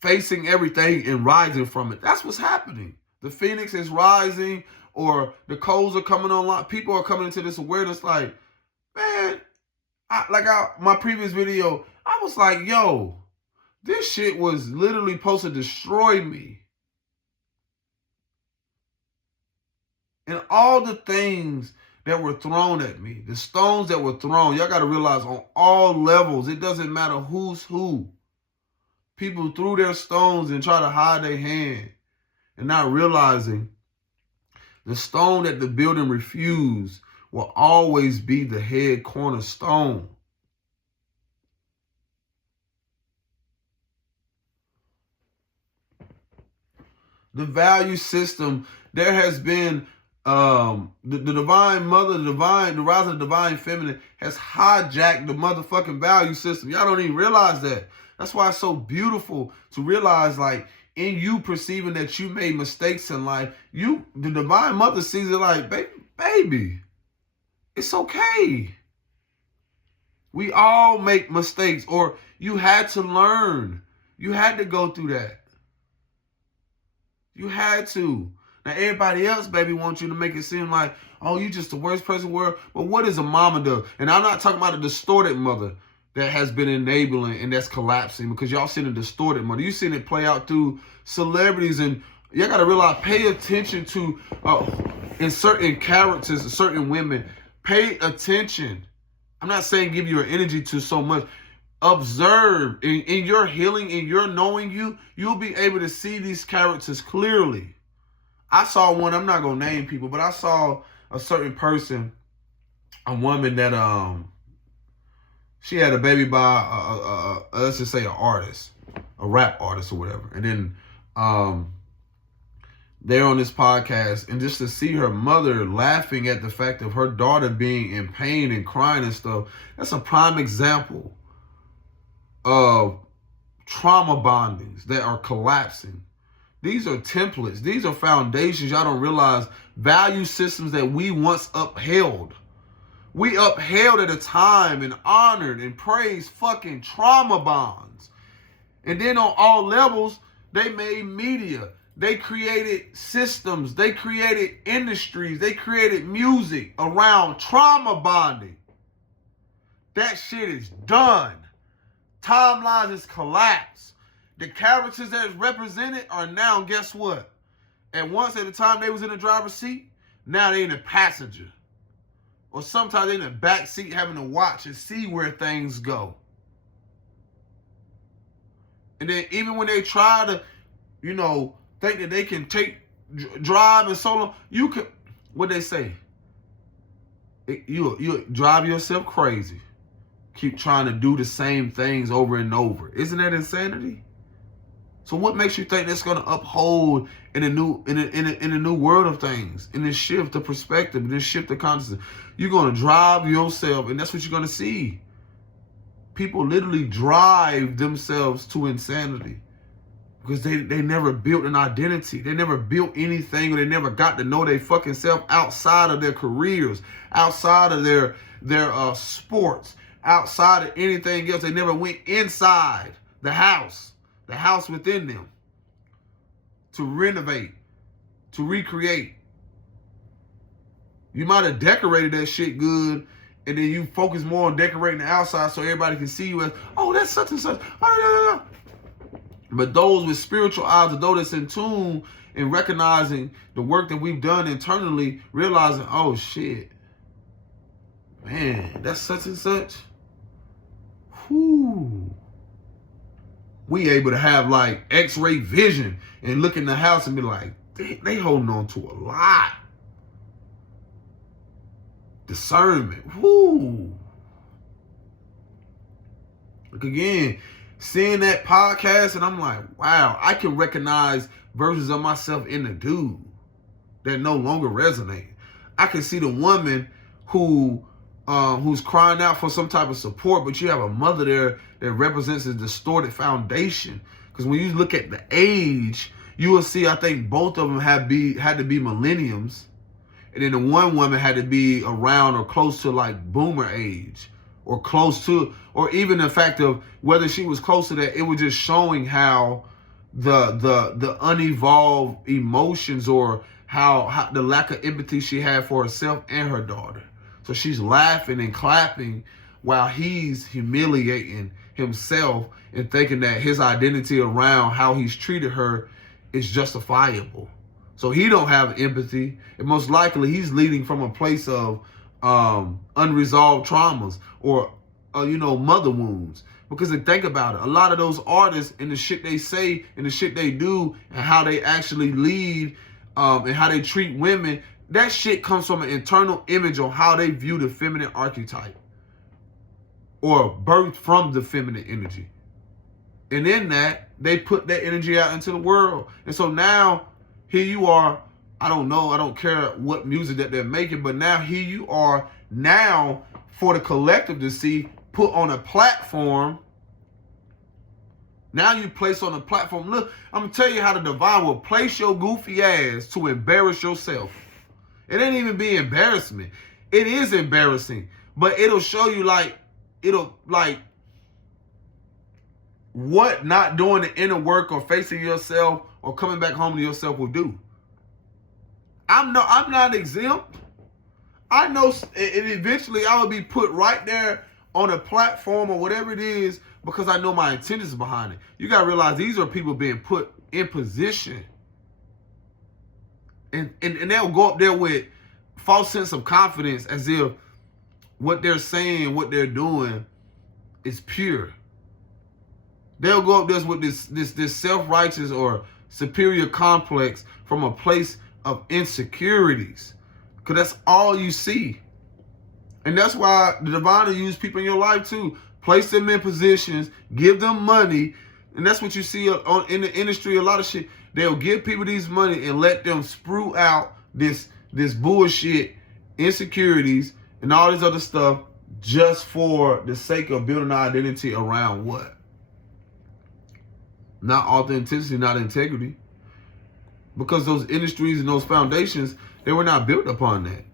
facing everything and rising from it. That's what's happening. The phoenix is rising, or the coals are coming online. People are coming into this awareness like, man, my previous video, I was like, yo, this shit was literally supposed to destroy me. And all the things that were thrown at me, the stones that were thrown, y'all got to realize on all levels, it doesn't matter who's who. People threw their stones and try to hide their hand, and not realizing the stone that the building refused will always be the head cornerstone. The value system, there has been the divine mother, the rise of the divine feminine has hijacked the motherfucking value system. Y'all don't even realize that. That's why it's so beautiful to realize, like, in you perceiving that you made mistakes in life, the divine mother sees it like, baby, It's okay. We all make mistakes, or you had to learn. You had to go through that. You had to. Now, everybody else, baby, wants you to make it seem like, oh, you just the worst person in the world. But what does a mama do? And I'm not talking about a distorted mother that has been enabling and that's collapsing, because y'all seen a distorted mother. You seen it play out through celebrities, and y'all got to realize, pay attention to, in certain characters, certain women, pay attention. I'm not saying give your energy to so much. Observe. In your healing, in your knowing you'll be able to see these characters clearly. I saw one, I'm not going to name people, but I saw a certain person, a woman that, she had a baby by, let's just say an artist, a rap artist or whatever. And then, they're on this podcast, and just to see her mother laughing at the fact of her daughter being in pain and crying and stuff, that's a prime example of trauma bondings that are collapsing. These are templates. These are foundations. Y'all don't realize, value systems that we once upheld. We upheld at a time and honored and praised fucking trauma bonds. And then on all levels, they made media. They created systems. They created industries. They created music around trauma bonding. That shit is done. Timelines is collapsed. The characters that is represented are now, guess what? And once at a time they was in the driver's seat, now they in the passenger. Or sometimes they in the back seat having to watch and see where things go. And then even when they try to, think that they can drive and solo, you can, what they say? You drive yourself crazy. Keep trying to do the same things over and over. Isn't that insanity? So what makes you think that's going to uphold in a new world of things, in this shift of perspective, in this shift of consciousness? You're going to drive yourself, and that's what you're going to see. People literally drive themselves to insanity because they never built an identity. They never built anything, or they never got to know their fucking self outside of their careers, outside of their sports, outside of anything else. They never went inside the house within them, to renovate, to recreate. You might have decorated that shit good, and then you focus more on decorating the outside so everybody can see you as, oh, that's such and such. But those with spiritual eyes, or those that's in tune and recognizing the work that we've done internally, realizing, oh shit, man, that's such and such. Whoo. We able to have like X-ray vision and look in the house and be like, they holding on to a lot. Discernment. Whoo. Look again, seeing that podcast, and I'm like, wow, I can recognize versions of myself in the dude that no longer resonate. I can see the woman who's crying out for some type of support, but you have a mother there that represents a distorted foundation. Because when you look at the age, you will see, I think both of them had to be millenniums, and then the one woman had to be around or close to like boomer age, or close to, or even the fact of whether she was close to that, it was just showing how the unevolved emotions, or how the lack of empathy she had for herself and her daughter. So she's laughing and clapping while he's humiliating himself and thinking that his identity around how he's treated her is justifiable. So he don't have empathy, and most likely he's leading from a place of unresolved traumas, or mother wounds. Because think about it, a lot of those artists and the shit they say and the shit they do and how they actually lead and how they treat women, that shit comes from an internal image on how they view the feminine archetype, or birthed from the feminine energy. And in that, they put that energy out into the world. And so now, here you are, I don't know, I don't care what music that they're making, but now here you are, now for the collective to see, put on a platform. Now you place on a platform. Look, I'm going to tell you how the divine will place your goofy ass to embarrass yourself. It ain't even be embarrassment. It is embarrassing, but it'll show you what not doing the inner work or facing yourself or coming back home to yourself will do. I'm not exempt. I know, and eventually I will be put right there on a platform or whatever it is because I know my intentions behind it. You gotta realize these are people being put in position, and they'll go up there with false sense of confidence as if what they're saying, what they're doing is pure. They'll go up there with this self-righteous or superior complex from a place of insecurities, because that's all you see. And that's why the divine will use people in your life too. Place them in positions, give them money, and that's what you see in the industry. A lot of shit, they'll give people these money and let them sprue out this bullshit, insecurities, and all this other stuff just for the sake of building an identity around what? Not authenticity, not integrity. Because those industries and those foundations, they were not built upon that.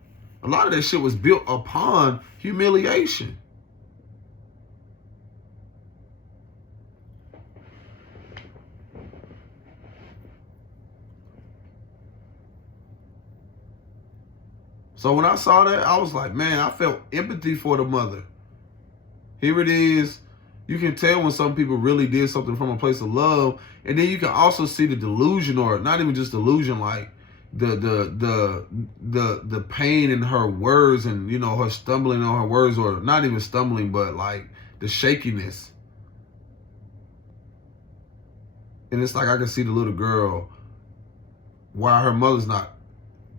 A lot of that shit was built upon humiliation. So when I saw that, I was like, man, I felt empathy for the mother. Here it is. You can tell when some people really did something from a place of love, and then you can also see the delusion, or not even just delusion, like the pain in her words, and you know, her stumbling on her words, or not even stumbling, but like the shakiness. And it's like I can see the little girl while her mother's not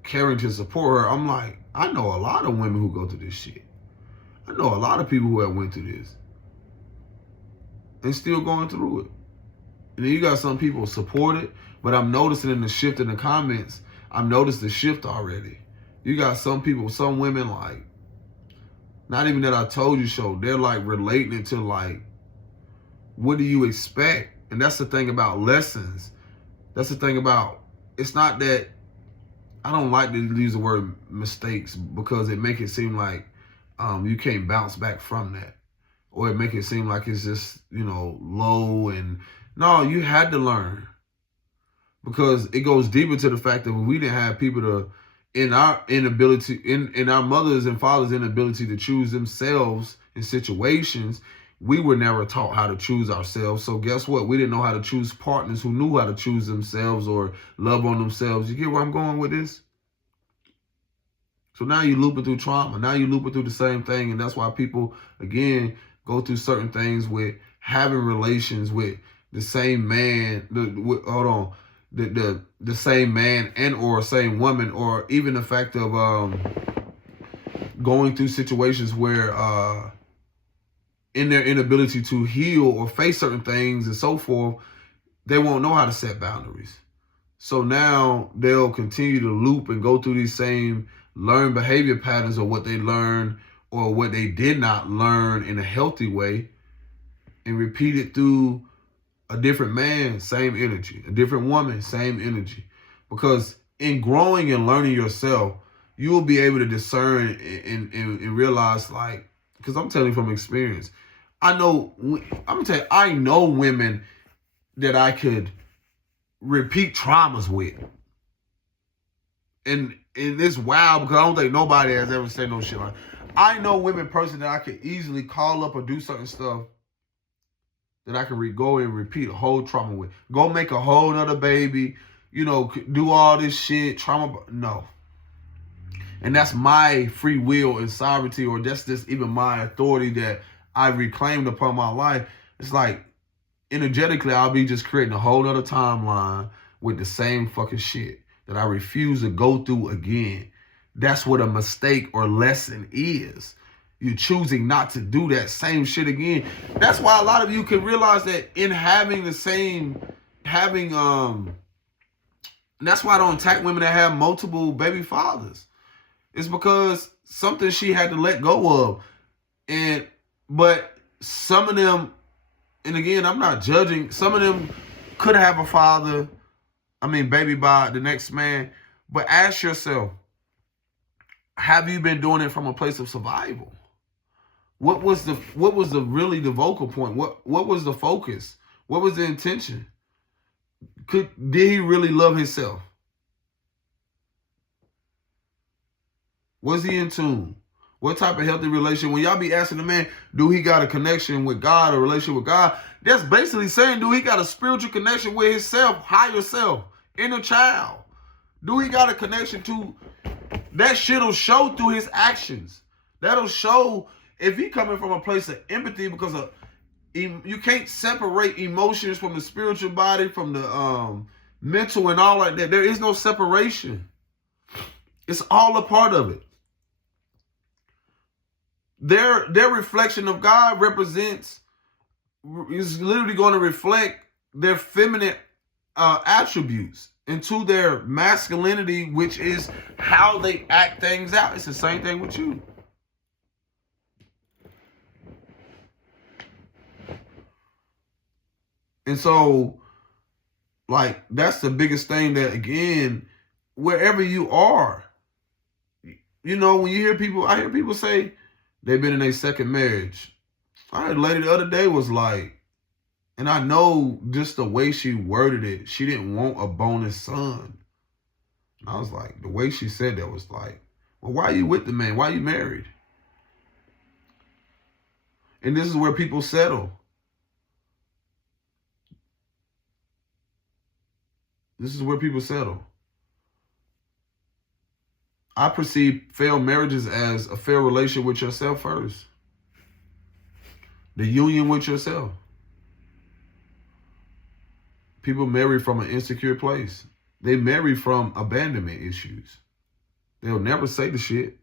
caring to support her. I'm like, I know a lot of women who go through this shit. I know a lot of people who have went through this and still going through it. And then you got some people support it, but I'm noticing in the shift in the comments, I've noticed the shift already. You got some people, some women, like, not even that I told you so, they're like relating it to like, what do you expect? And that's the thing about lessons. That's the thing about, it's not that, I don't like to use the word mistakes because it make it seem like you can't bounce back from that. Or it make it seem like it's just, you know, low. And no, you had to learn, because it goes deeper to the fact that when we didn't have people to, in our inability, in our mothers and fathers' inability to choose themselves in situations, we were never taught how to choose ourselves. So guess what? We didn't know how to choose partners who knew how to choose themselves or love on themselves. You get where I'm going with this? So now you're looping through trauma. Now you're looping through the same thing. And that's why people, again, go through certain things with having relations with the same man, the same man and or same woman, or even the fact of going through situations where in their inability to heal or face certain things and so forth, they won't know how to set boundaries. So now they'll continue to loop and go through these same learned behavior patterns of what they learned or what they did not learn in a healthy way, and repeat it through a different man, same energy, a different woman, same energy. Because in growing and learning yourself, you will be able to discern and realize, like, because I'm telling you from experience, I know women that I could repeat traumas with. And it's wild because I don't think nobody has ever said no shit like that. I know women personally that I could easily call up or do certain stuff that I can go and repeat a whole trauma with. Go make a whole nother baby, you know, do all this shit, trauma. No. And that's my free will and sovereignty, or that's just even my authority that I reclaimed upon my life. It's like, energetically, I'll be just creating a whole nother timeline with the same fucking shit that I refuse to go through again. That's what a mistake or lesson is. You're choosing not to do that same shit again. That's why a lot of you can realize that in having the same, and that's why I don't attack women that have multiple baby fathers. It's because something she had to let go of. But some of them, and again, I'm not judging, some of them could have a baby by the next man. But ask yourself, have you been doing it from a place of survival? What was the really the vocal point? What was the focus? What was the intention? Did he really love himself? Was he in tune? What type of healthy relation? When y'all be asking the man, do he got a connection with God, a relationship with God? That's basically saying, do he got a spiritual connection with himself, higher self, inner child? Do he got a connection to? That shit'll show through his actions. That'll show if he coming from a place of empathy, because you can't separate emotions from the spiritual body, from the mental and all like that. There is no separation. It's all a part of it. Their reflection of God is literally going to reflect their feminine attributes into their masculinity, which is how they act things out. It's the same thing with you. And so, like, that's the biggest thing, that, again, wherever you are, you know, when you hear people, I hear people say they've been in a second marriage. I heard a lady the other day was like, and I know just the way she worded it, she didn't want a bonus son. And I was like, the way she said that was like, well, why are you with the man? Why are you married? And this is where people settle. This is where people settle. I perceive failed marriages as a failed relationship with yourself first. The union with yourself. People marry from an insecure place. They marry from abandonment issues. They'll never say the shit.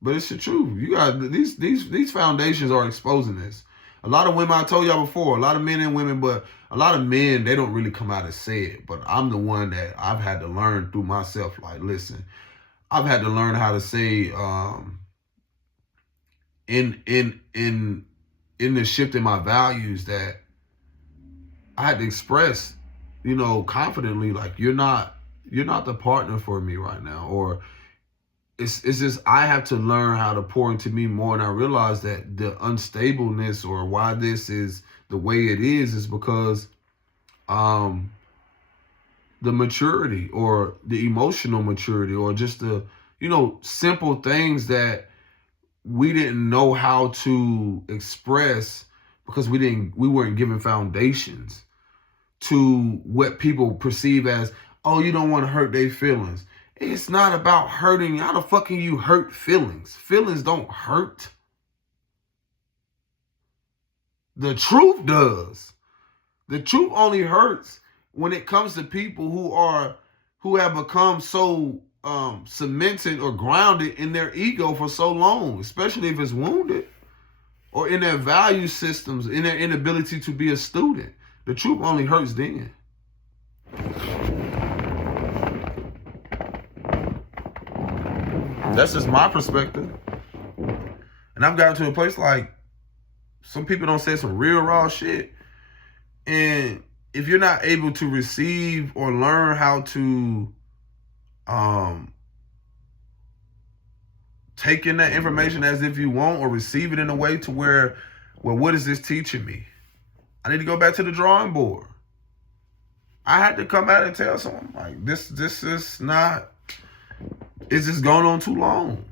But it's the truth. You got these foundations are exposing this. A lot of women, I told y'all before, a lot of men and women, but a lot of men, they don't really come out and say it. But I'm the one that I've had to learn through myself. Like, listen, I've had to learn how to say, in the shift in my values, that I had to express, you know, confidently, like, you're not the partner for me right now. Or it's just, I have to learn how to pour into me more. And I realize that the unstableness, or why this is the way it is because the maturity, or the emotional maturity, or just the, you know, simple things that we didn't know how to express because we weren't given foundations to what people perceive as, oh, you don't want to hurt their feelings. It's not about hurting. How the fuck can you hurt feelings? Feelings don't hurt. The truth does. The truth only hurts when it comes to people who have become so cemented or grounded in their ego for so long, especially if it's wounded, or in their value systems, in their inability to be a student. The truth only hurts then. That's just my perspective. And I've gotten to a place, like, some people don't say some real raw shit. And if you're not able to receive or learn how to take in that information as if you want, or receive it in a way to where, well, what is this teaching me? I need to go back to the drawing board. I had to come out and tell someone, like, this is not, it's just going on too long.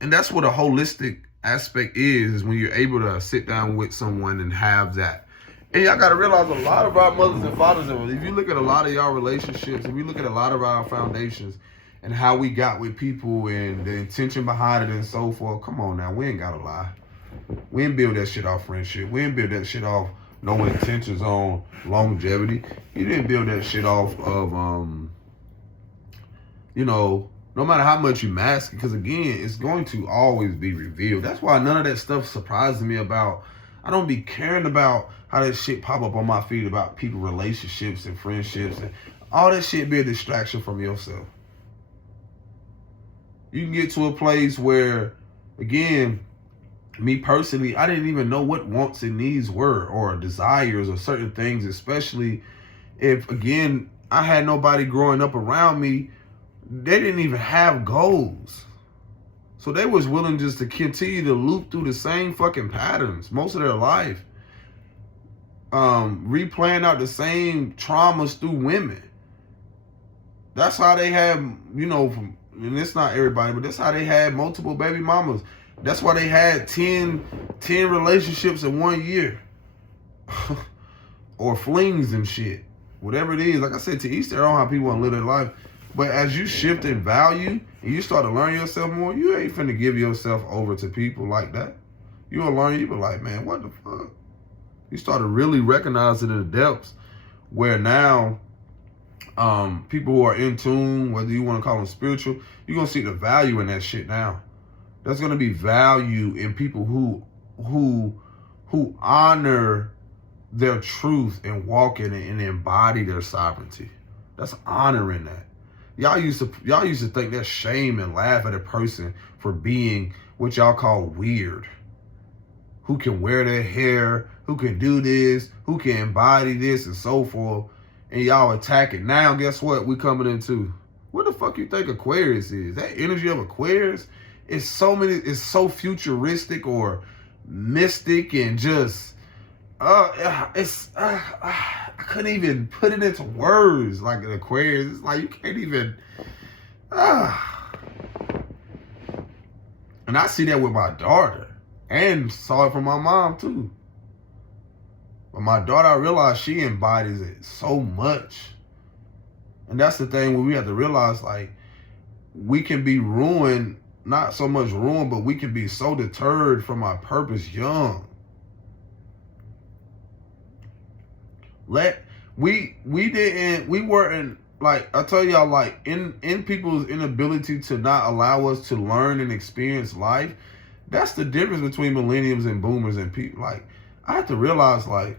And that's what a holistic aspect is when you're able to sit down with someone and have that. And y'all got to realize, a lot of our mothers and fathers, if you look at a lot of y'all relationships, if you look at a lot of our foundations and how we got with people and the intention behind it and so forth, come on now, we ain't got to lie. We ain't build that shit off friendship. We ain't build that shit off no intentions on longevity. You didn't build that shit off of, you know, no matter how much you mask it, because again, it's going to always be revealed. That's why none of that stuff surprises me about, I don't be caring about how that shit pop up on my feed about people, relationships and friendships, and all that shit be a distraction from yourself. You can get to a place where, again, me personally, I didn't even know what wants and needs were, or desires, or certain things, especially if, again, I had nobody growing up around me they didn't even have goals. So they was willing just to continue to loop through the same fucking patterns most of their life. Replaying out the same traumas through women. That's how they had, and it's not everybody, but that's how they had multiple baby mamas. That's why they had 10 relationships in 1 year. Or flings and shit. Whatever it is. Like I said, to each their own how people want to live their life. But as you shift in value and you start to learn yourself more, you ain't finna give yourself over to people like that. You'll learn, you be like, man, what the fuck? You start to really recognize it in the depths where now people who are in tune, whether you want to call them spiritual, you're going to see the value in that shit now. There's going to be value in people who honor their truth and walk in it and embody their sovereignty. That's honoring that. Y'all used to think that's shame and laugh at a person for being what y'all call weird. Who can wear their hair, who can do this, who can embody this and so forth. And y'all attack it. Now, guess what we coming into? What the fuck you think Aquarius is? That energy of Aquarius is so futuristic or mystic and just, I couldn't even put it into words like an Aquarius. It's like you can't even, And I see that with my daughter and saw it from my mom too. But my daughter, I realized she embodies it so much. And that's the thing where we have to realize, like, we can be ruined, not so much ruined, but we can be so deterred from our purpose young. We weren't, like, I tell y'all, like, in people's inability to not allow us to learn and experience life, that's the difference between millennials and boomers and people. Like, I have to realize, like,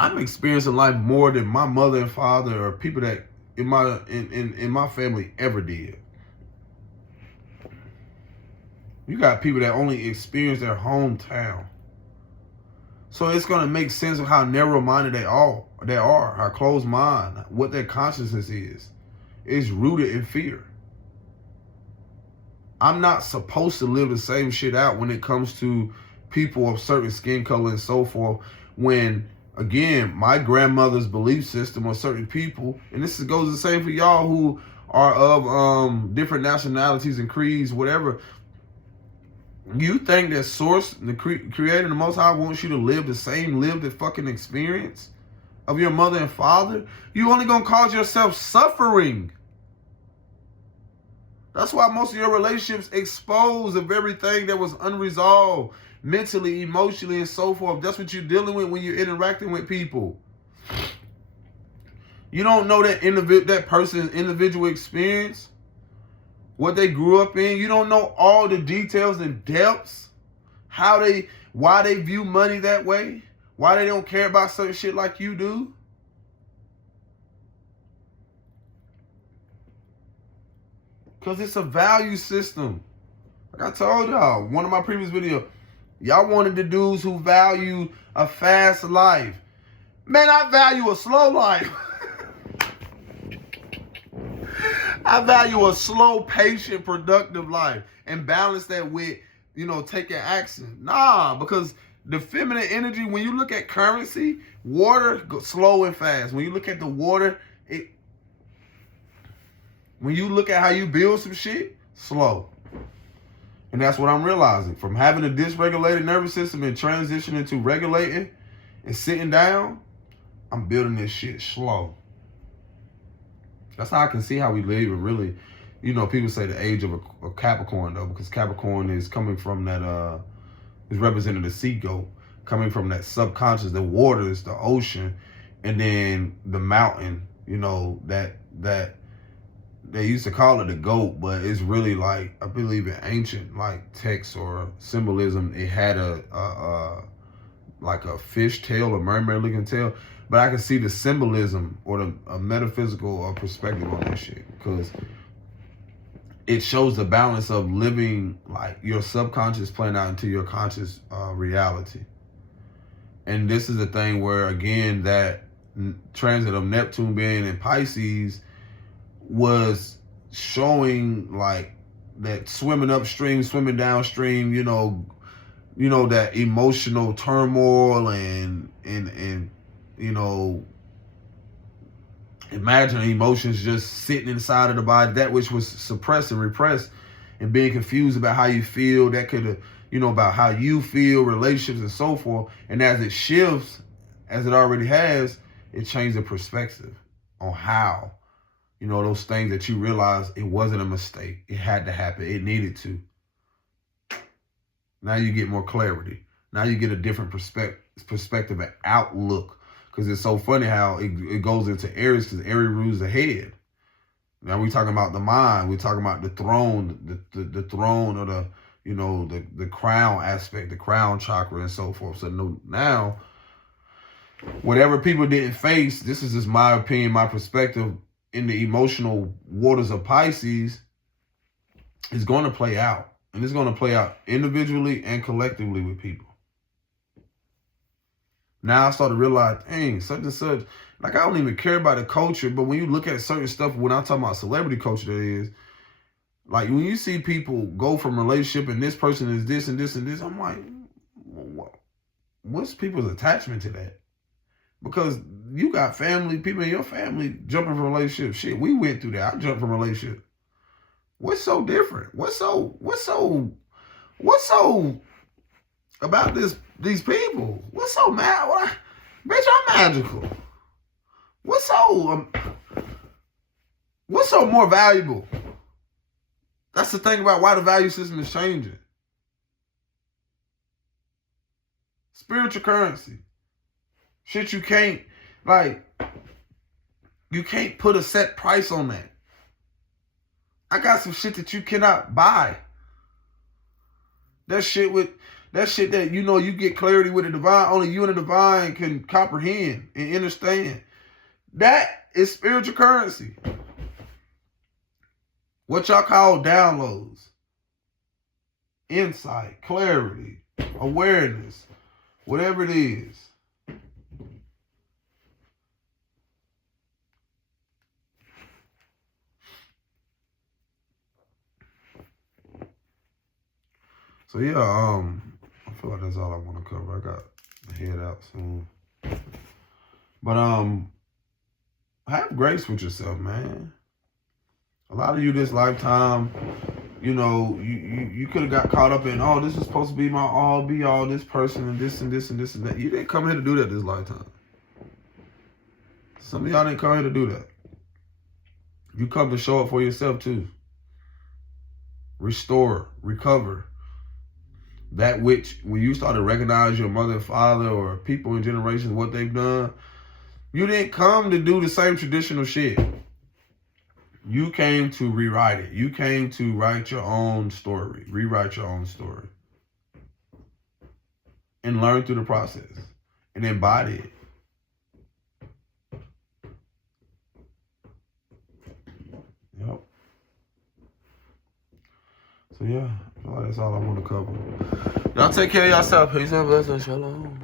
I'm experiencing life more than my mother and father or people that in my family ever did. You got people that only experience their hometown. So it's going to make sense of how narrow-minded they are, how closed-minded, what their consciousness is. It's rooted in fear. I'm not supposed to live the same shit out when it comes to people of certain skin color and so forth. When, again, my grandmother's belief system on certain people, and this goes the same for y'all who are of different nationalities and creeds, whatever. You think that Source, the Creator, the Most High, wants you to live the same lived fucking experience of your mother and father? You only gonna cause yourself suffering. That's why most of your relationships expose of everything that was unresolved, mentally, emotionally, and so forth. That's what you're dealing with when you're interacting with people. You don't know that person's individual experience, what they grew up in. You don't know all the details and depths, why they view money that way, why they don't care about certain shit like you do. Because it's a value system. Like I told y'all, one of my previous videos, y'all wanted the dudes who value a fast life. Man, I value a slow life. I value a slow, patient, productive life and balance that with, taking action. Nah, because the feminine energy, when you look at currency, water goes slow and fast. When you look at the water, when you look at how you build some shit, slow. And that's what I'm realizing. From having a dysregulated nervous system and transitioning to regulating and sitting down, I'm building this shit slow. That's how I can see how we live. And really, people say the age of a Capricorn, though, because Capricorn is coming from that, is representing the sea goat, coming from that subconscious, the waters, the ocean, and then the mountain, that they used to call it the goat, but it's really like, I believe in ancient like texts or symbolism, it had like a fish tail, a mermaid looking tail. But I can see the symbolism or a metaphysical perspective on that shit, because it shows the balance of living like your subconscious playing out into your conscious reality. And this is the thing where, again, that transit of Neptune being in Pisces, was showing like that swimming upstream, swimming downstream, that emotional turmoil and imagine emotions just sitting inside of the body, that which was suppressed and repressed, and being confused about how you feel, that could have, about how you feel, relationships and so forth. And as it shifts, as it already has, it changed the perspective on how, those things that you realize it wasn't a mistake. It had to happen. It needed to. Now you get more clarity. Now you get a different perspective and outlook. Because it's so funny how it goes into Aries, because Aries rules the head. Now we're talking about the mind. We're talking about the throne, the throne, or the crown aspect, the crown chakra and so forth. So now, whatever people didn't face, this is just my opinion, my perspective, in the emotional waters of Pisces, is going to play out. And it's going to play out individually and collectively with people. Now I start to realize, dang, such and such, like I don't even care about the culture, but when you look at certain stuff, when I'm talking about celebrity culture, that is, like when you see people go from relationship and this person is this and this and this, I'm like, what's people's attachment to that? Because you got family, people in your family jumping from relationship. Shit, we went through that. I jumped from relationship. What's so different? What's so about these people? What's so mad? Bitch, I'm magical. What's so more valuable? That's the thing about why the value system is changing. Spiritual currency. Shit you can't put a set price on that. I got some shit that you cannot buy. That shit that you get clarity with the divine, only you and the divine can comprehend and understand. That is spiritual currency. What y'all call downloads, insight, clarity, awareness, whatever it is. So yeah, I feel like that's all I want to cover. I got to head out soon. But have grace with yourself, man. A lot of you this lifetime, you could have got caught up in, oh, this is supposed to be my all be all, this person and this and this and this and that. You didn't come here to do that this lifetime. Some of y'all didn't come here to do that. You come to show up for yourself too. Restore, recover. That which, when you start to recognize your mother and father or people in generations, what they've done, you didn't come to do the same traditional shit. You came to rewrite it. You came to write your own story, rewrite your own story. And learn through the process and embody it. Yep. So yeah, that's all I want to cover. Y'all take care of yourself. Peace and blessings. Shalom.